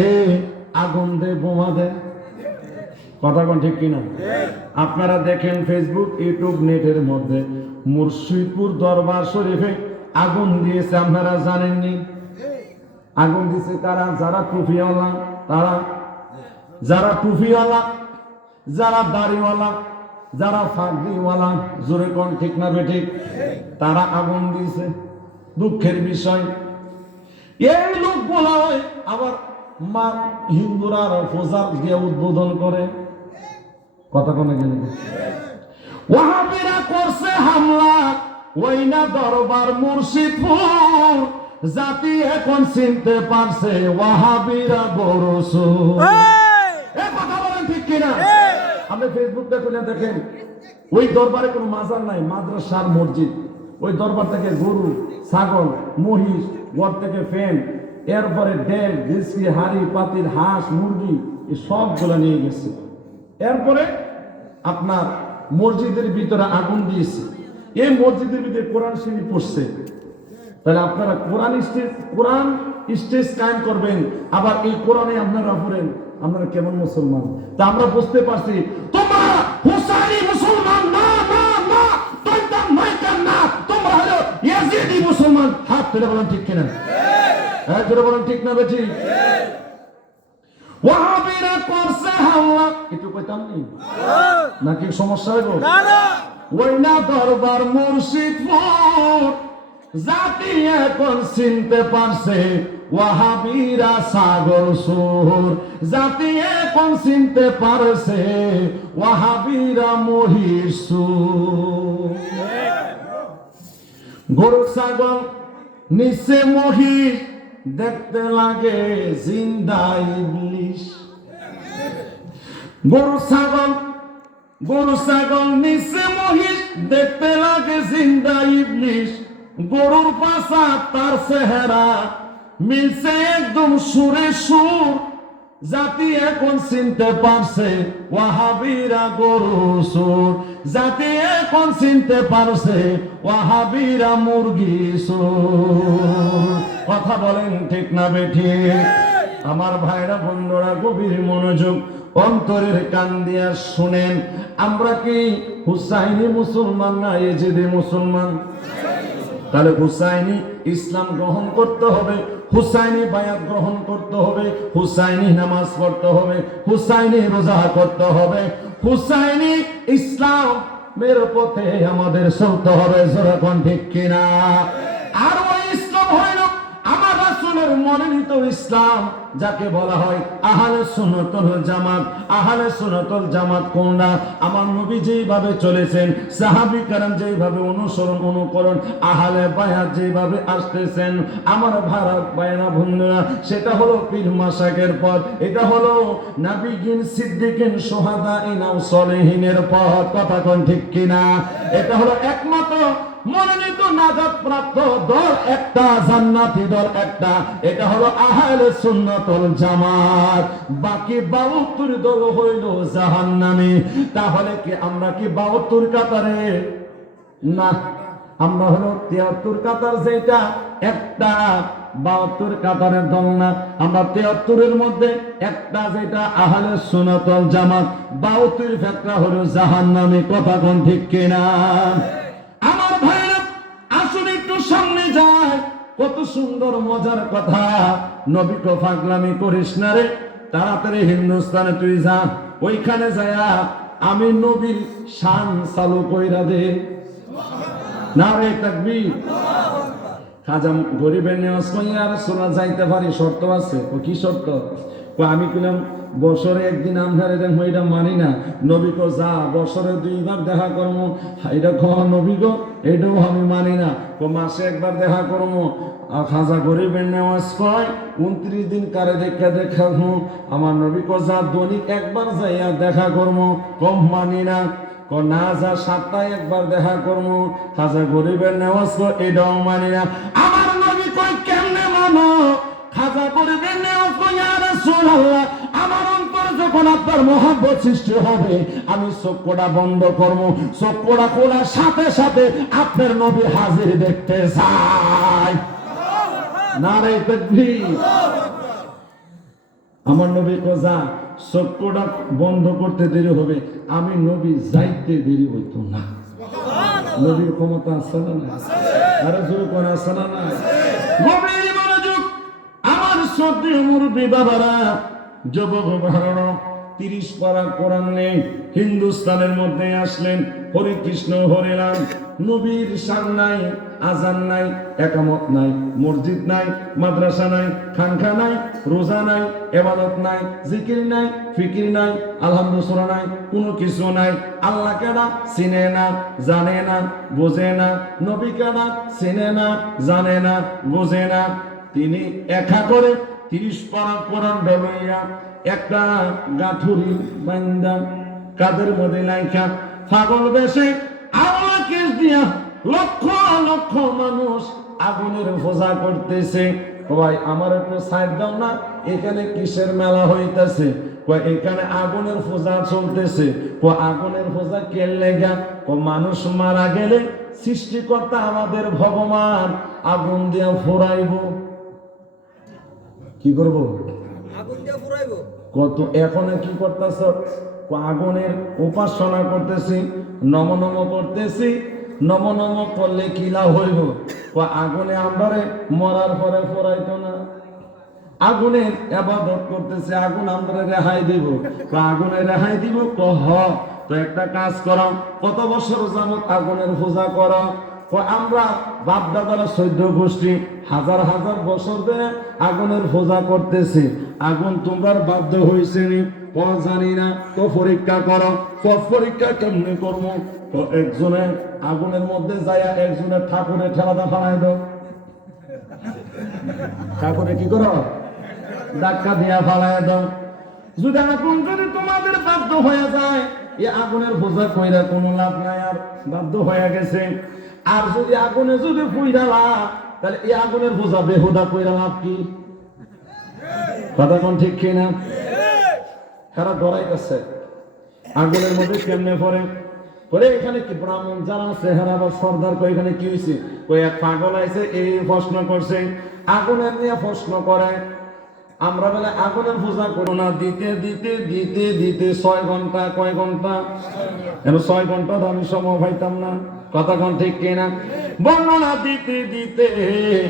আগুন দে, বোমা দে, কথা কোন ঠিক কিনা? আপনারা দেখেন ফেসবুক, ইউটিউব, নেটের মধ্যে মুর্শিদপুর দরবার শরীফে আগুন দিয়েছে, আপনারা জানেননি? আগুন দিয়েছে কারা? যারা টুপিওয়ালা, তারা যারা টুপিওয়ালা, যারা দাড়িওয়ালা, যারা ফাগড়িওয়ালা, জোরে কোন ঠিক না বেঠিক, তারা আগুন দিয়েছে। দুঃখের বিষয় এই লোকগুলা আবার মা হিন্দুরা ফোজার দিয়ে উদ্বোধন করে, কথা কোন গেল। ওয়াহাবিরা করছে হামলা, ওই না দরবার মুর্শিদপুর, জাতি এখন চিনতে পারছে ওয়াহাবিরা বড়সু। এই কথা বলেন ঠিক কিনা? আপনি ফেসবুক দেখুন, দেখেন ওই দরবারে কোনো মাজার নাই, মাদ্রাসার মসজিদ। ওই দরবার থেকে গরু, ছাগল, মহিষ, ঘর থেকে ফ্যান, এরপরে ডেল, বিস্কি, হাড়ি পাতিল, হাঁস, মুরগি, এই সবগুলো নিয়ে গেছে। এরপরে আপনার মসজিদের ভিতরে আগুন দিয়েছে। এই মসজিদের ভিতরে কোরআন শরীফ পড়ছে। তাহলে আপনারা কোরআন স্টেজ কায়েম করবেন, আবার এই কোরআনে আপনারা পড়েন, আপনারা কেমন মুসলমান? তা আমরা বুঝতে পারছি তোমরা হুসাইনি মুসলমান না, না না, তোমরা মাইকান না, তোমরা হলো ইয়াজিদি মুসলমান। হাত তুলে বলেন ঠিক কিনা? একজোড়ে বলেন ঠিক না বেঠি? ওয়াহাবিরা করছে হামলা, একটু কইতাম নি নাকি সমস্যা হইব? ওই না দরবার মুর্শিদপুর জাতি এখন চিনতে পারছে ওয়াহাবিরা ছাগল সুর, জাতি এখন চিনতে পারছে ওয়াহাবিরা মহিষ সুর। গরু ছাগল নিচে মহিষ, দেখতে লাগে জিন্দা ইবলিশ। গরু ছাগল নিচে মহিষ, দেখতে লাগে জিন্দা ইবলিশ। গরুর পাশা তার চেহারা মিলছে একদম সুরে সুর, জাতি এখন চিনতে পারছে ওয়াহাবিরা গরু সুর, জাতি এখন চিনতে পারছে ওয়াহাবিরা মুরগি সুর। কথা বলেন ঠিক না বেঠিক? আমার ভাইরা বন্ধুরা গভীর মনোযোগ অন্তরের কান দিয়া শুনেন। আমরা কি হুসাইনি মুসলমান না এজিদি মুসলমান? তাহলে হুসাইনি ইসলাম গ্রহণ করতে হবে, হুসাইনি বায়াত গ্রহণ করতে হবে, হুসাইনি নামাজ পড়তে হবে, হুসাইনি রোজা করতে হবে, হুসাইনি ইসলামের পথে আমাদের চলতে হবে। যেরকম ঠিক কিনা? আর ওই ইসলাম হইল আমার রাসূলের মনোনীত ইসলাম, যাকে বলা হয় আহলে সুন্নাতুল জামাত। আহলে সুন্নাতুল জামাত কোনটা? আমার নবী যেভাবে চলেছেন, সাহাবী کرام যেভাবে অনুকরণ, আহলে বায়াত যেভাবে আসতেছেন, আমার ভারত বায়না বন্ধুরা, সেটা হলো পীর মাশায়েখের পথ, এটা হলো নবীগণ, সিদ্দিকিন, শুহাদা, ইনাও সলিহিনের পথ। কথা কোন ঠিক কিনা? এটা হলো একমাত্র মনোনীত নাজাত প্রাপ্ত দল একটা, জান্নাতি দল একটা, এটা হলো আহলে সুন্নাতুল জামাত। বাকি 72 দল হইল জাহান্নামী। তাহলে কি আমরা কি 72 কাতারে? না, আমরা হলো 73 কাতার, যেটা একটা 72 কাতারের দল না। আমরা 73 মধ্যে একটা, যেটা আহলে সুন্নাতুল জামাত। 72 ফেকরা হলো জাহান্নামী। কথা কোন ঠিক কিনা? আমার ভাইরা আসুন একটু সামনে যায়। কত সুন্দর মজার কথা। নবী তো পাগলামি করিস না রে, তাড়াতাড়ি হিন্দুস্তানে তুই যা, ওইখানে যায়া আমি নবীর শান চালু কইরা দে। নারে তাকবীর। খাজা গরিবের নেওয়াজ কইয়া রাসূলুল্লাহ যাইতে পারি, শর্ত আছে। ও কি শর্ত? আমি কইলাম বছরে একদিন আমরারে দেন, এটা মানি না। নবী কো যা, বছরে 2 বার দেখা করবো, এটা খ নবী গো, এটাও আমি মানি না। মাসে একবার দেখা করবো। খাজা গরিবের নেওয়াজ কয় 29 দিন কারে দেখাবো। আমার নবী কো যা, দৈনিক একবার যাইয়া দেখা করবো, কম মানি না। না যা, সপ্তাহে একবার দেখা করবো। খাজা গরিবের নেওয়াজ কয় এটাও মানি না। আমার নবী কয় কেমনে মানো? খাজা গরিবের নেওয়াজ কয় ইয়া রাসূলুল্লাহ, আমার অন্তরে যখন আপনার মহব্বত সৃষ্টি হবে, আমি চক্ষুটা বন্ধ করব, চক্ষুটা খোলার সাথে সাথে আপনার নবী হাজির দেখতে চাই। নারে তাকবীর। আমার নবী কোজা চক্ষুটা বন্ধ করতে দেরি হবে, আমি নবী যাইতে দেরি হইতো না। নবীর ক্ষমতা আছে না? আরে জোরে কোন আছে না? গভীর মনোযোগ আমার শ্রদ্ধেয় মুরব্বী বাবারা, যুবক ভাইরা, 30 পারা কোরআন নেই, হিন্দুস্তানের মধ্যে আসলেন, হরে কৃষ্ণ হরে রাম, নবীর শান নাই, আজান নাই, একামত নাই, মসজিদ নাই, মাদ্রাসা নাই, খানকা নাই, রোজা নাই, ইবাদত নাই, জিকির নাই, ফিকির নাই, আলহামদুলিল্লাহ নাই, কোনো কিছু নাই। আল্লাহ কেডা চিনে না, জানে না, বোঝে না। নবী কেডা চিনে না, জানে না, বোঝে না। তিনি একা করে 30 পারা কোরআন লইয়া একটা গাঠুরি বান্দা কাদের মধ্যে লাইকা পাগল বেশে আল্লাহ কেস দিয়া লক্ষ লক্ষ মানুষ আগুনের পূজা করতেছে। ভাই আমার একটু সাইড দাও না, এখানে কিসের মেলা হইতেছে? এখানে আগুনের পূজা চলতেছে। আগুনের পূজা কে লেগা? মানুষ মারা গেলে সৃষ্টিকর্তা আমাদের ভগবান আগুন দিয়া ফুরাইব। কি করব? আগুন দিয়ে পুরাইবো। কত এখন কি করতেছ? আগুনের উপাসনা করতেছি, নম নম করতেছি। নম নম করলে কি লাভ হইব? আগুনে আমরারে মরার পরে ফুরাইতো না। আগুনের ইবাদত করতেছে, আগুন আমরা রেহাই দিব। আগুনে রেহাই দিব কহ তো একটা কাজ করো, কত বছর যাবত আগুনের পূজা করো? আমরা বাপ দাদারা 14 গোষ্ঠী হাজার হাজার বছর ধরে আগুনের পূজা করতেছি। আগুন তোমার বাধ্য হয়েছে নি? জানি না। তো পরীক্ষা করো। পরীক্ষা কেমনে করবো? তো একজনে আগুনের মধ্যে যাইয়া একজনের ঠাকুরের ঠেলাটা ফাড়াই দাও। ঠাকুরে কি করো? ধাক্কা দিয়া ফাড়াই দাও। যদি আগুন যদি তোমাদের বাধ্য হয়ে যায়, এই আগুনের পূজা কইরা কোনো লাভ নাই, আর বাধ্য হয়ে গেছে। আর যদি আগুনে যদি পুইরালা, তাহলে এই আগুনের পূজা বেহুদা কইরা লাভ কি? কথা কোন ঠিক কিনা? তারা ডরাই গেছে আগুনের মধ্যে কেমনে পড়ে। পরে এখানে কি ব্রাহ্মণ যারা আছে হেরা আবার সর্দার কই এখানে কি হয়েছে? কই এক পাগল আইছে এই প্রশ্ন করছে, আগুনের নিয়ে প্রশ্ন করে। আমরা বলে আগুনের পূজা করো না, দিতে দিতে দিতে দিতে 6 ঘন্টা, কয় ঘন্টা? 6 ঘন্টা আমি সময় পাইতাম না। কথা কোন ঠিক কিনা? বর্ণনা দিতে দিতে